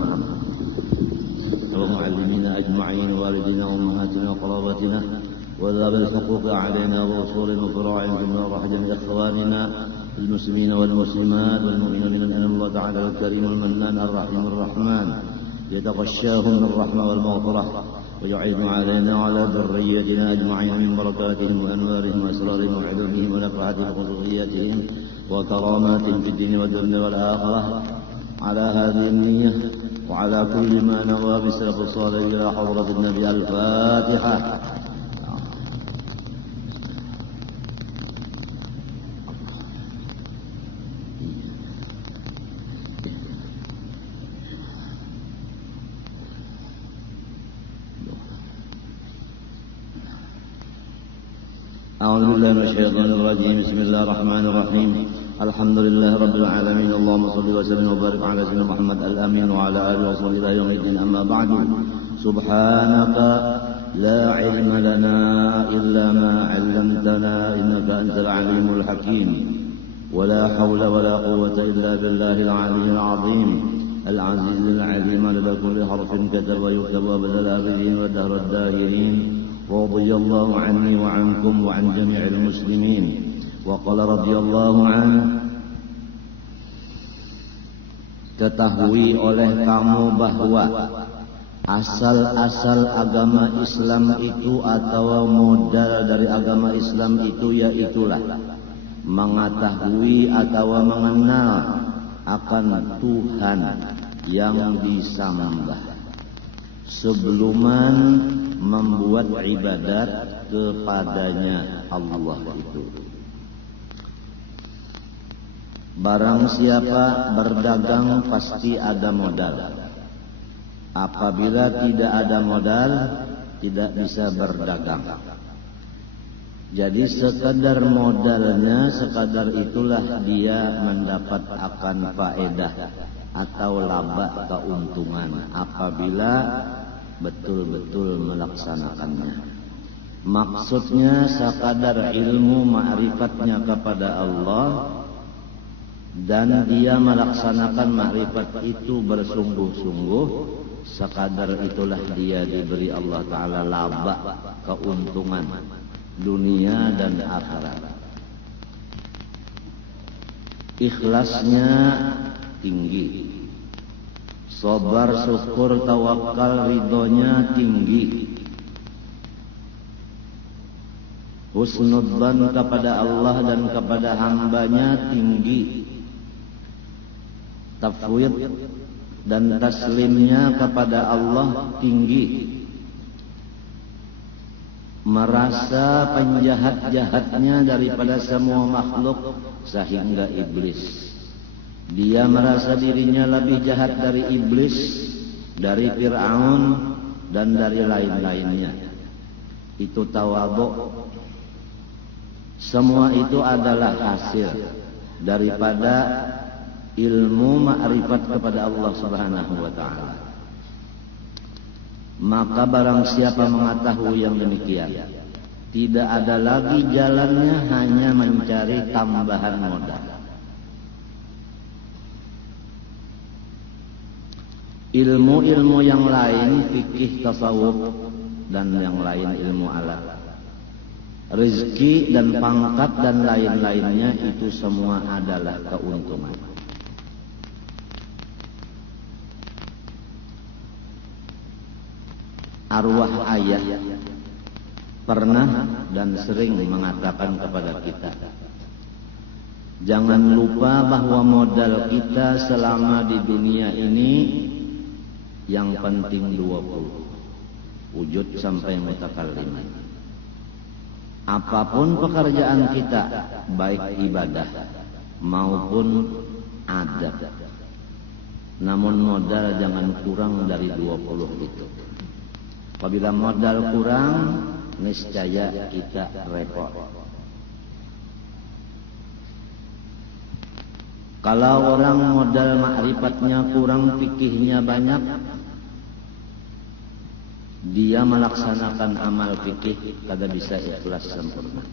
ومعلمينا أجمعين ووالدينا وأمهاتنا وقرابتنا وذوي الحقوق علينا وأصول وفروع ثم رحمة إخواننا المسلمين والمسلمات والمؤمنين من أن الله تعالى الكريم المنان الرحيم الرحمن يتغشاهم بالرحمة والمغفرة ويعيد علينا وعلى ذريتنا أجمعين من بركاتهم وأنوارهم وأسرارهم وعلومهم ونفعاتهم وخصوصياتهم وكراماتهم في الدين والدنيا والآخرة. على هذه النية وعلى كل ما نوى بالسلف الصالح إلى حضرة النبي. الفاتحة. أعوذ بالله من الشيطان الرجيم. بسم الله الرحمن الرحيم. الحمد لله رب العالمين. اللهم صل وسلم وبارك على سيدنا محمد الأمين وعلى آله وصحبه إلى يوم الدين. أما بعد، سبحانك لا علم لنا إلا ما علمتنا إنك أنت العليم الحكيم. ولا حول ولا قوة إلا بالله العلي العظيم العزيز العليم عدد كل حرف كتب ويكتب أبد الآبدين ودهر الداهرين. رضي الله عني وعنكم وعن جميع المسلمين. وقال رضي الله عنه, ketahui oleh kamu bahwa asal-asal agama Islam itu atau modal dari agama Islam itu yaitulah mengetahui atau mengenal akan Tuhan yang disembah sebelum membuat ibadat kepadanya Allah itu. Barang siapa berdagang pasti ada modal. Apabila tidak ada modal, tidak bisa berdagang. Jadi sekadar modalnya, sekadar itulah dia mendapat akan faedah atau laba keuntungan apabila betul-betul melaksanakannya. Maksudnya sekadar ilmu ma'rifatnya kepada Allah dan dia melaksanakan ma'rifat itu bersungguh-sungguh, sekadar itulah dia diberi Allah Ta'ala laba keuntungan dunia dan akhirat. Ikhlasnya tinggi, sabar, syukur, tawakal, ridhonya tinggi. Husnudzan kepada Allah dan kepada hambanya tinggi. Tafwid dan taslimnya kepada Allah tinggi. Merasa penjahat-jahatnya daripada semua makhluk sehingga iblis. Dia merasa dirinya lebih jahat dari iblis, dari Fir'aun dan dari lain-lainnya. Itu tawadhu. Semua itu adalah hasil daripada ilmu ma'rifat kepada Allah Subhanahu wa ta'ala. Maka barang siapa mengetahui yang demikian, tidak ada lagi jalannya hanya mencari tambahan modal. Ilmu-ilmu yang lain, fikih, tasawuf, dan yang lain ilmu alat, rezeki dan pangkat dan lain-lainnya, itu semua adalah keuntungan. Arwah ayah pernah dan sering mengatakan kepada kita, jangan lupa bahwa modal kita selama di dunia ini yang penting 20, wujud sampai mutakallim. Apapun pekerjaan kita, baik ibadah maupun adat, namun modal jangan kurang dari 20 itu. Apabila modal kurang, niscaya kita repot. Kalau orang modal ma'rifatnya kurang, fikihnya banyak, dia melaksanakan amal fikih kagak bisa ikhlas sempurna.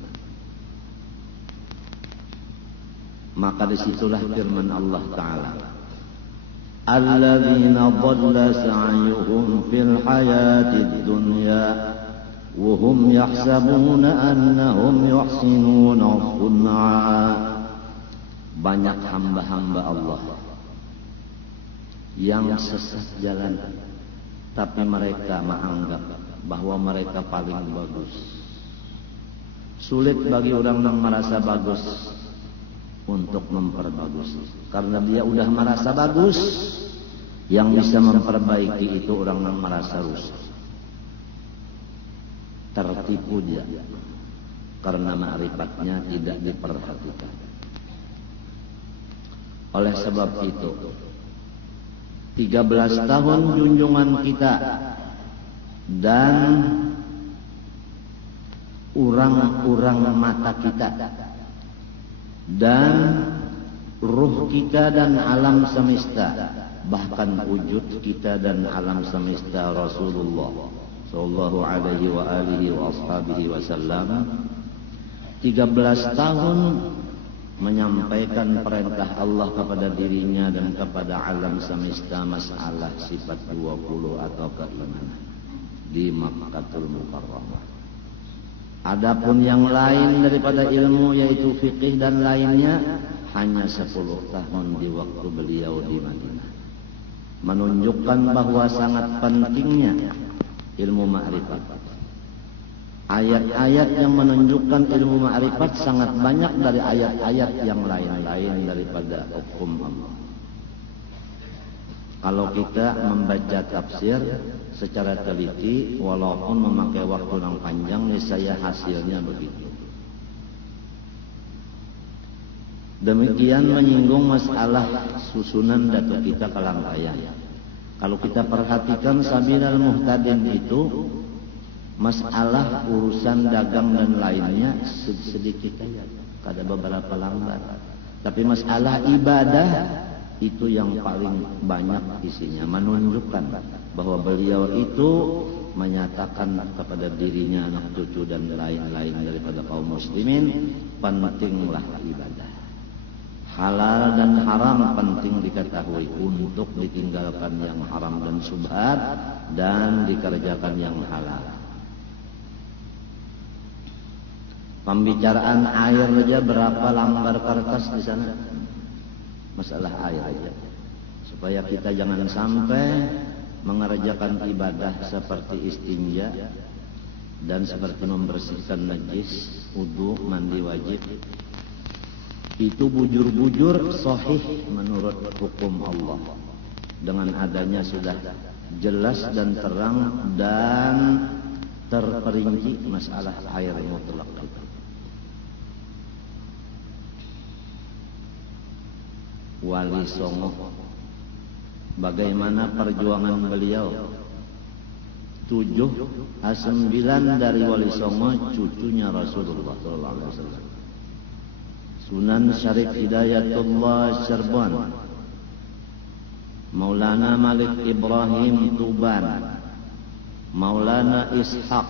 Maka disitulah firman Allah Ta'ala, alladzina dhalla sa'yuhum fil hayatid dunya wa hum yahsabuna annahum yuhsinuna sun'a. Banyak hamba-hamba Allah yang sesat jalan, tapi mereka menganggap bahwa mereka paling bagus. Sulit bagi orang yang merasa bagus untuk memperbagus, karena dia udah merasa bagus. Yang bisa memperbaiki itu orang yang merasa rusak. Tertipu dia karena ma'rifatnya tidak diperhatikan. Oleh sebab itu, 13 tahun junjungan kita dan urang-urang mata kita dan ruh kita dan alam semesta, bahkan wujud kita dan alam semesta Rasulullah sallallahu alaihi wa alihi wa ashabihi wasallam 13 tahun menyampaikan perintah Allah kepada dirinya dan kepada alam semesta masalah sifat 20 atau keimanan di Makkatul Mukarramah. Adapun yang lain daripada ilmu yaitu fikih dan lainnya hanya 10 tahun di waktu beliau di Madinah. Menunjukkan bahwa sangat pentingnya ilmu ma'rifat. Ayat-ayat yang menunjukkan ilmu ma'rifat sangat banyak dari ayat-ayat yang lain-lain daripada hukum Allah. Kalau kita membaca tafsir secara teliti, walaupun memakai waktu yang panjang, niscaya hasilnya begitu. Demikian menyinggung masalah susunan datu kita Kalangkaya. Kalau kita perhatikan Sabilal Muhtadin itu, masalah urusan dagang dan lainnya sedikit saja, ada beberapa lambat. Tapi masalah ibadah itu yang paling banyak isinya, menunjukkan bahwa beliau itu menyatakan kepada dirinya, anak cucu dan lain-lain daripada kaum muslimin, pentinglah ibadah. Halal dan haram penting diketahui untuk ditinggalkan yang haram dan subhat dan dikerjakan yang halal. Pembicaraan air saja berapa lembar kertas di sana? Masalah air aja. supaya kita jangan sampai mengerjakan ibadah seperti istinja dan seperti membersihkan najis, wudu, mandi wajib, itu bujur-bujur sahih menurut hukum Allah. Dengan adanya sudah jelas dan terang dan terperinci masalah air mutlak itu. Wali Songo, bagaimana perjuangan beliau? 7-9 dari Wali Songo cucunya Rasulullah SAW. Sunan Syarif Hidayatullah Syarban, Maulana Malik Ibrahim Tuban, Maulana Ishaq,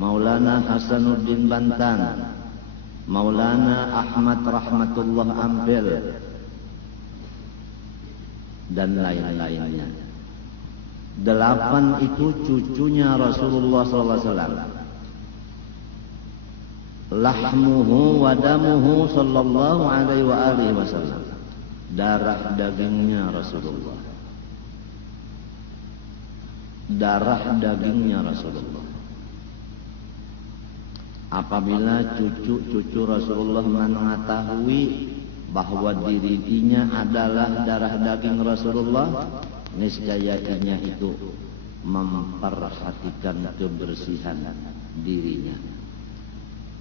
Maulana Hasanuddin Bantan, Maulana Ahmad Rahmatullah Ampel, dan lain-lainnya. 8 itu cucunya Rasulullah SAW. Lahmuhu wa damuhu sallallahu alaihi wasallam. Darah dagingnya Rasulullah. Darah dagingnya Rasulullah. Apabila cucu-cucu Rasulullah mengetahui bahwa dirinya adalah darah daging Rasulullah, niscaya itu memperhatikan kebersihan dirinya.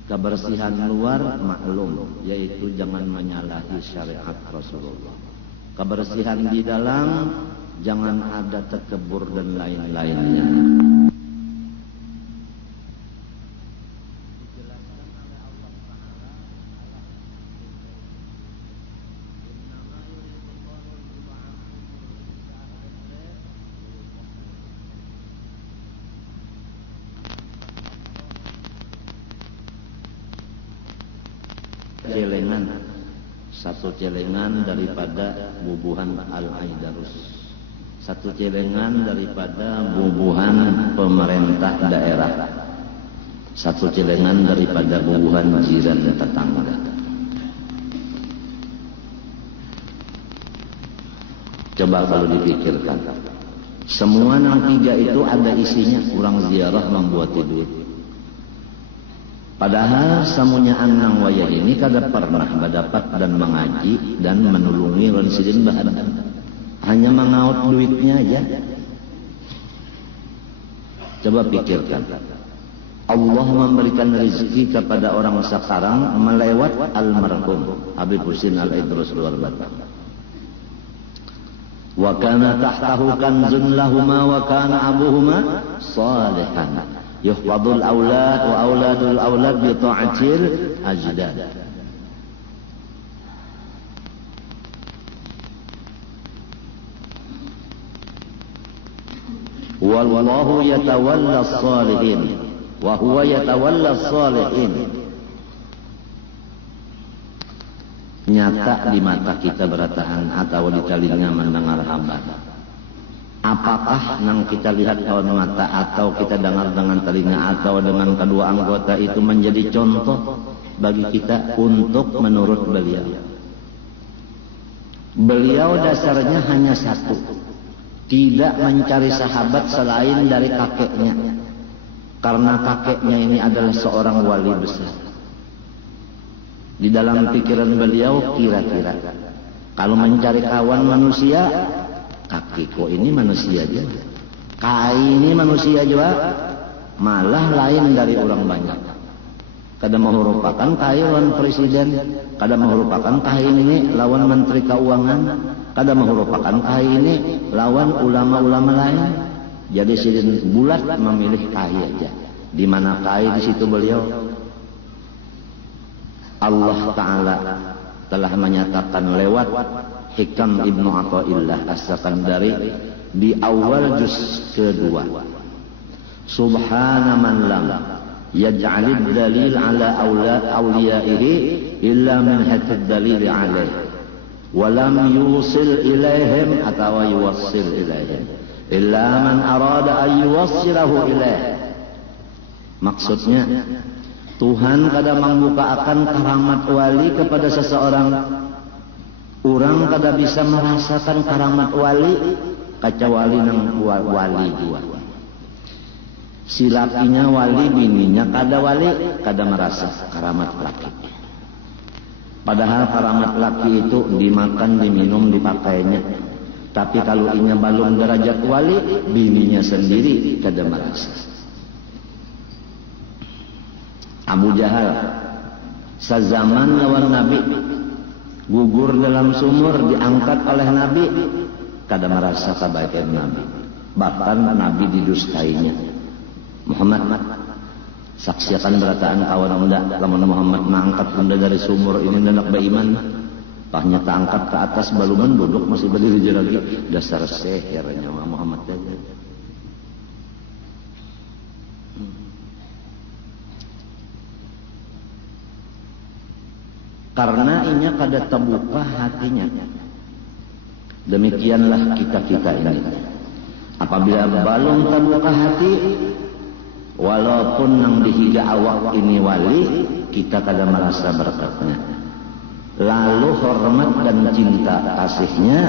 Kebersihan luar maklum, yaitu jangan menyalahi syariat Rasulullah. Kebersihan di dalam, jangan ada tekebur dan lain-lainnya. Celengan, 1 celengan daripada bubuhan Al-Aidarus, 1 celengan daripada bubuhan pemerintah daerah, 1 celengan daripada bubuhan jiran tetangga. Coba kalau dipikirkan, semua yang 3 itu ada isinya, kurang ziarah membuat duit. Padahal samunya anang wayah ini kada pernah mendapat dan mengaji dan menulungi rensidin bahan. Hanya mengaut duitnya aja. Coba pikirkan. Allah memberikan rezeki kepada orang sekarang melewat almarhum Habib Husin Al-Idrus luar batang. Wa kana tahtahu kanzun lahuma wa kana abuhuma salihan. Yuhfadul aulad wa auladul aulad bi ta'atil ajdad. Wallahu yatawalla as-salihin wa huwa yatawalla as-salihin. Nyata di mata kita beratahan atau di telinga mendengar hamba. Apakah yang kita lihat dengan mata atau kita dengar dengan telinga atau dengan kedua anggota itu menjadi contoh bagi kita untuk menurut beliau? Beliau dasarnya hanya satu, tidak mencari sahabat selain dari kakeknya, karena kakeknya ini adalah seorang wali besar. Di dalam pikiran beliau kira-kira kalau mencari kawan manusia, kakekku ini manusia aja, kai ini manusia juga, malah lain dari orang banyak. Kadang merupakan kai lawan presiden, kadang merupakan kai ini lawan menteri keuangan, kadang merupakan kai ini lawan ulama-ulama lain. Jadi sidin bulat memilih kai aja. Di mana kai di situ beliau. Allah Ta'ala telah menyatakan lewat Hikam Ibnu Athaillah As-Sakandari di awal juz kedua. Subhana man lam yaj'alid dalil ala awliyaihi illa min hatid dalil alaih wa lam yusil ilaihim atau yuwassil ilaihim illa man arada an yuwassilahu ilaih. Maksudnya Tuhan kadang membukakan keramat wali kepada seseorang Orang kada bisa merasakan karamat wali kecuali nang wali dua. Si lakinya wali, bininya kada wali, kada merasa karamat laki. Padahal karamat laki itu dimakan, diminum, dipakainya. Tapi kalau inya balum derajat wali, bininya sendiri kada merasa. Abu Jahal sezaman lawan Nabi, gugur dalam sumur, diangkat oleh Nabi, kada merasa kebaikan Nabi. Bahkan Nabi didustainya. Muhammad, saksikan berataan kawan anda, lamun Muhammad mengangkat anda dari sumur ini hendak beriman, pahnya terangkat ke atas balungan duduk masih berdiri lagi, dasar seher nyawa Muhammad aja. Karena inya kada terbuka hatinya. Demikianlah kita ini. Apabila balung terbuka hati, walaupun nang dihiga awak ini wali, kita kada merasa berkatnya. Lalu hormat dan cinta kasihnya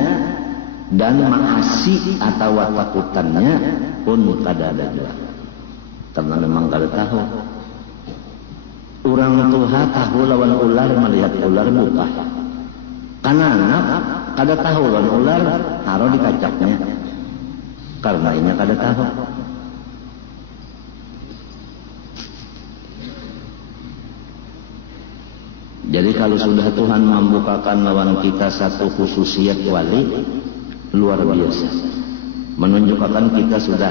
dan maasi atau takutannya pun kada ada juga. Karena memang kada tahu. Orang tua tahu lawan ular, melihat ular buka. Karena anak kada tahu lawan ular, taruh di kacaknya. Karena ini kada tahu. Jadi kalau sudah Tuhan membukakan lawan kita satu khususiat wali, luar biasa. Menunjukkan kita sudah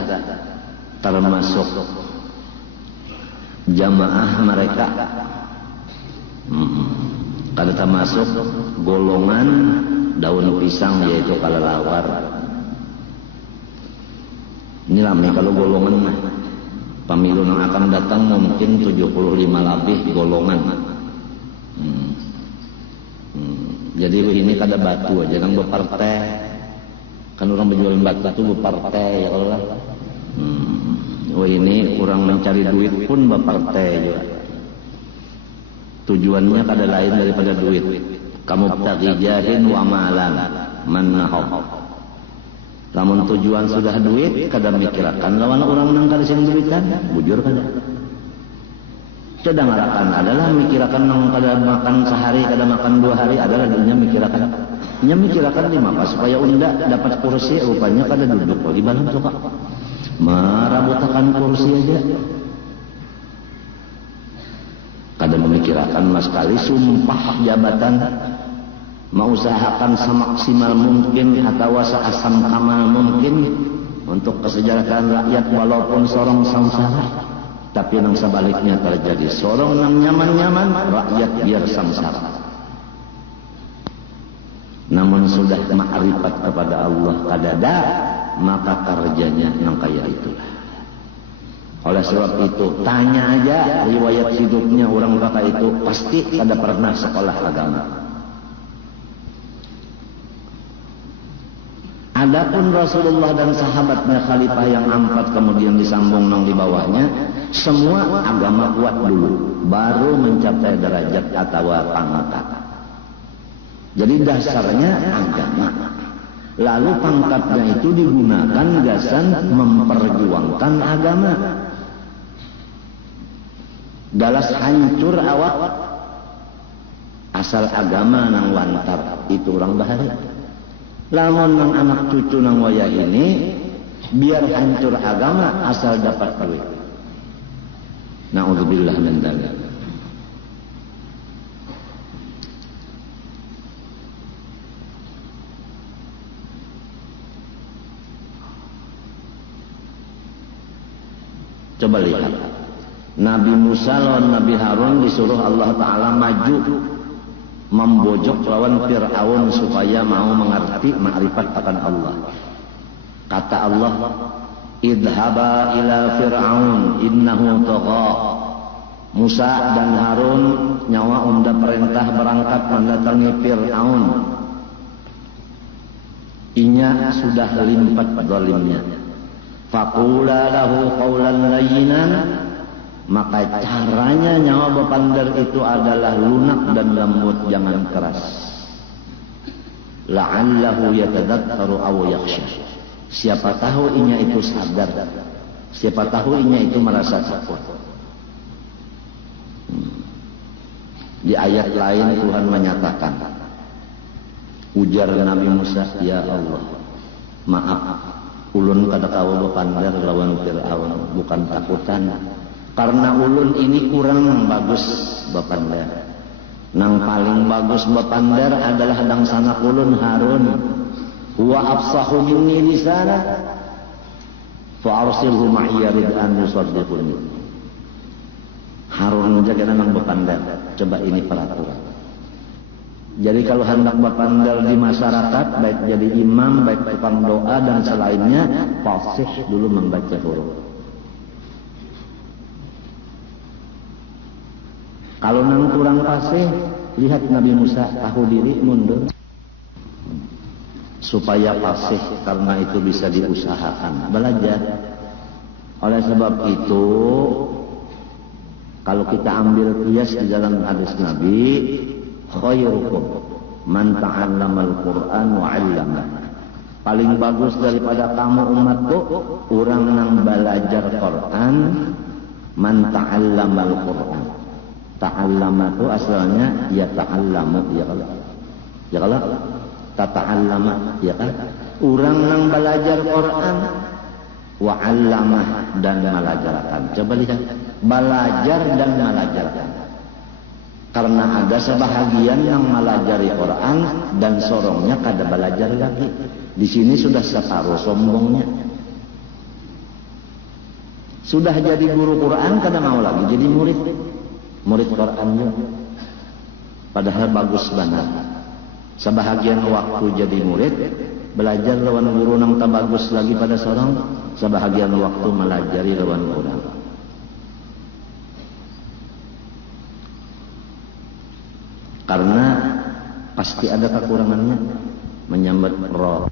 termasuk jamaah mereka. Kada termasuk golongan daun pisang, yaitu kelelawar. Ini lami kalau golongan pemilu yang akan datang mungkin 75 lebih golongan. Jadi ini kada batu aja nang berpartai. Kan orang berjualan batu itu berpartai ya Allah. Ini orang mencari duit pun berpartai juga. Tujuannya kada lain daripada duit. Kamu taqijahin wa malan manahum. Lamun tujuan sudah duit, kada mikirakan lawan orang nang kada sing duitan, bujur kada. Sedang ngarakan adalah mikirakan nang kada makan sehari, kada makan 2 hari, adalah dunia mikirakan. Nya mikirakan di mana supaya unda dapat kursi, rupanya kada duduk di balam suka. Merabutakan kursi aja. Kada memikirakan mas kali sumpah jabatan, mengusahakan semaksimal mungkin atau seasam kamal mungkin untuk kesejahteraan rakyat walaupun sorong samsara. Tapi yang sebaliknya terjadi, sorong nang nyaman-nyaman, rakyat biar samsara. Namun sudah ma'rifat kepada Allah kadada, maka kerjanya nang kaya itulah. Oleh sebab itu, tanya aja riwayat hidupnya orang baka itu, pasti kada pernah sekolah agama. Adapun Rasulullah dan sahabatnya khalifah yang 4 kemudian disambung nang di bawahnya, semua agama kuat dulu, baru mencapai derajat atau pangkat. Jadi dasarnya agama. Lalu pangkatnya itu digunakan gasan memperjuangkan agama. Dalas hancur awak, asal agama nang wantar, itu orang bahaya. Lamun nang anak cucu nang wayah ini, biar hancur agama asal dapat duit. Na'udzubillah min dzalik. Coba lihat. Nabi Musa lawan Nabi Harun disuruh Allah Ta'ala maju membojok lawan Fir'aun supaya mau mengerti ma'rifat akan Allah. Kata Allah, idhaba ila Fir'aun innahu tagha. Musa dan Harun nyawa unda perintah berangkat mendatangi Fir'aun. Inya sudah limpat zalimnya. Faqula lahu qawlan layyinan, maka caranya nyawa bapandar itu adalah lunak dan lembut, jangan keras. la'allahu yatadakkaru aw yakhsha. Siapa tahu inya itu sadar, siapa tahu inya itu merasa takut. Di ayat lain Tuhan menyatakan, ujar Nabi Musa, ya Allah, maaf, ulun kada kawa bepander lawan Fir'aun, bukan takutan, karena ulun ini kurang bagus bepander. Nang paling bagus bepander adalah dang sanak ulun Harun, huwa afsahu minni lisana fa arsilhu ma'iya rid'an yusaddiquni. Harun aja kena nang bepander. Coba ini peraturan. Jadi kalau hendak bepander di masyarakat, baik jadi imam, baik tukang doa dan selainnya, fasih dulu membaca huruf. Kalau nang kurang fasih, lihat Nabi Musa tahu diri mundur. Supaya fasih, karena itu bisa diusahakan, belajar. Oleh sebab itu, kalau kita ambil kias di dalam hadis Nabi, khairukum man ta'allamal Qur'an wa 'allama. Paling bagus daripada kamu umatku, orang yang belajar Quran, man ta'allamal Qur'an. Ta'allama itu asalnya ya ta'allamu, ya kalau. Ya kalau ta'allama, ya kan? Orang yang belajar Quran wa 'allamah dan malajarkan. Coba lihat, belajar dan malajarkan. Karena ada sebahagian yang melajari Quran dan sorongnya kada belajar lagi. Di sini sudah separuh sombongnya. Sudah jadi guru Quran kada mau lagi jadi murid Qurannya. Padahal bagus banget. Sebahagian waktu jadi murid, belajar lawan guru nang tak bagus lagi pada sorong. Sebahagian waktu melajari lawan Quran. Karena pasti ada kekurangannya, menyambut roh.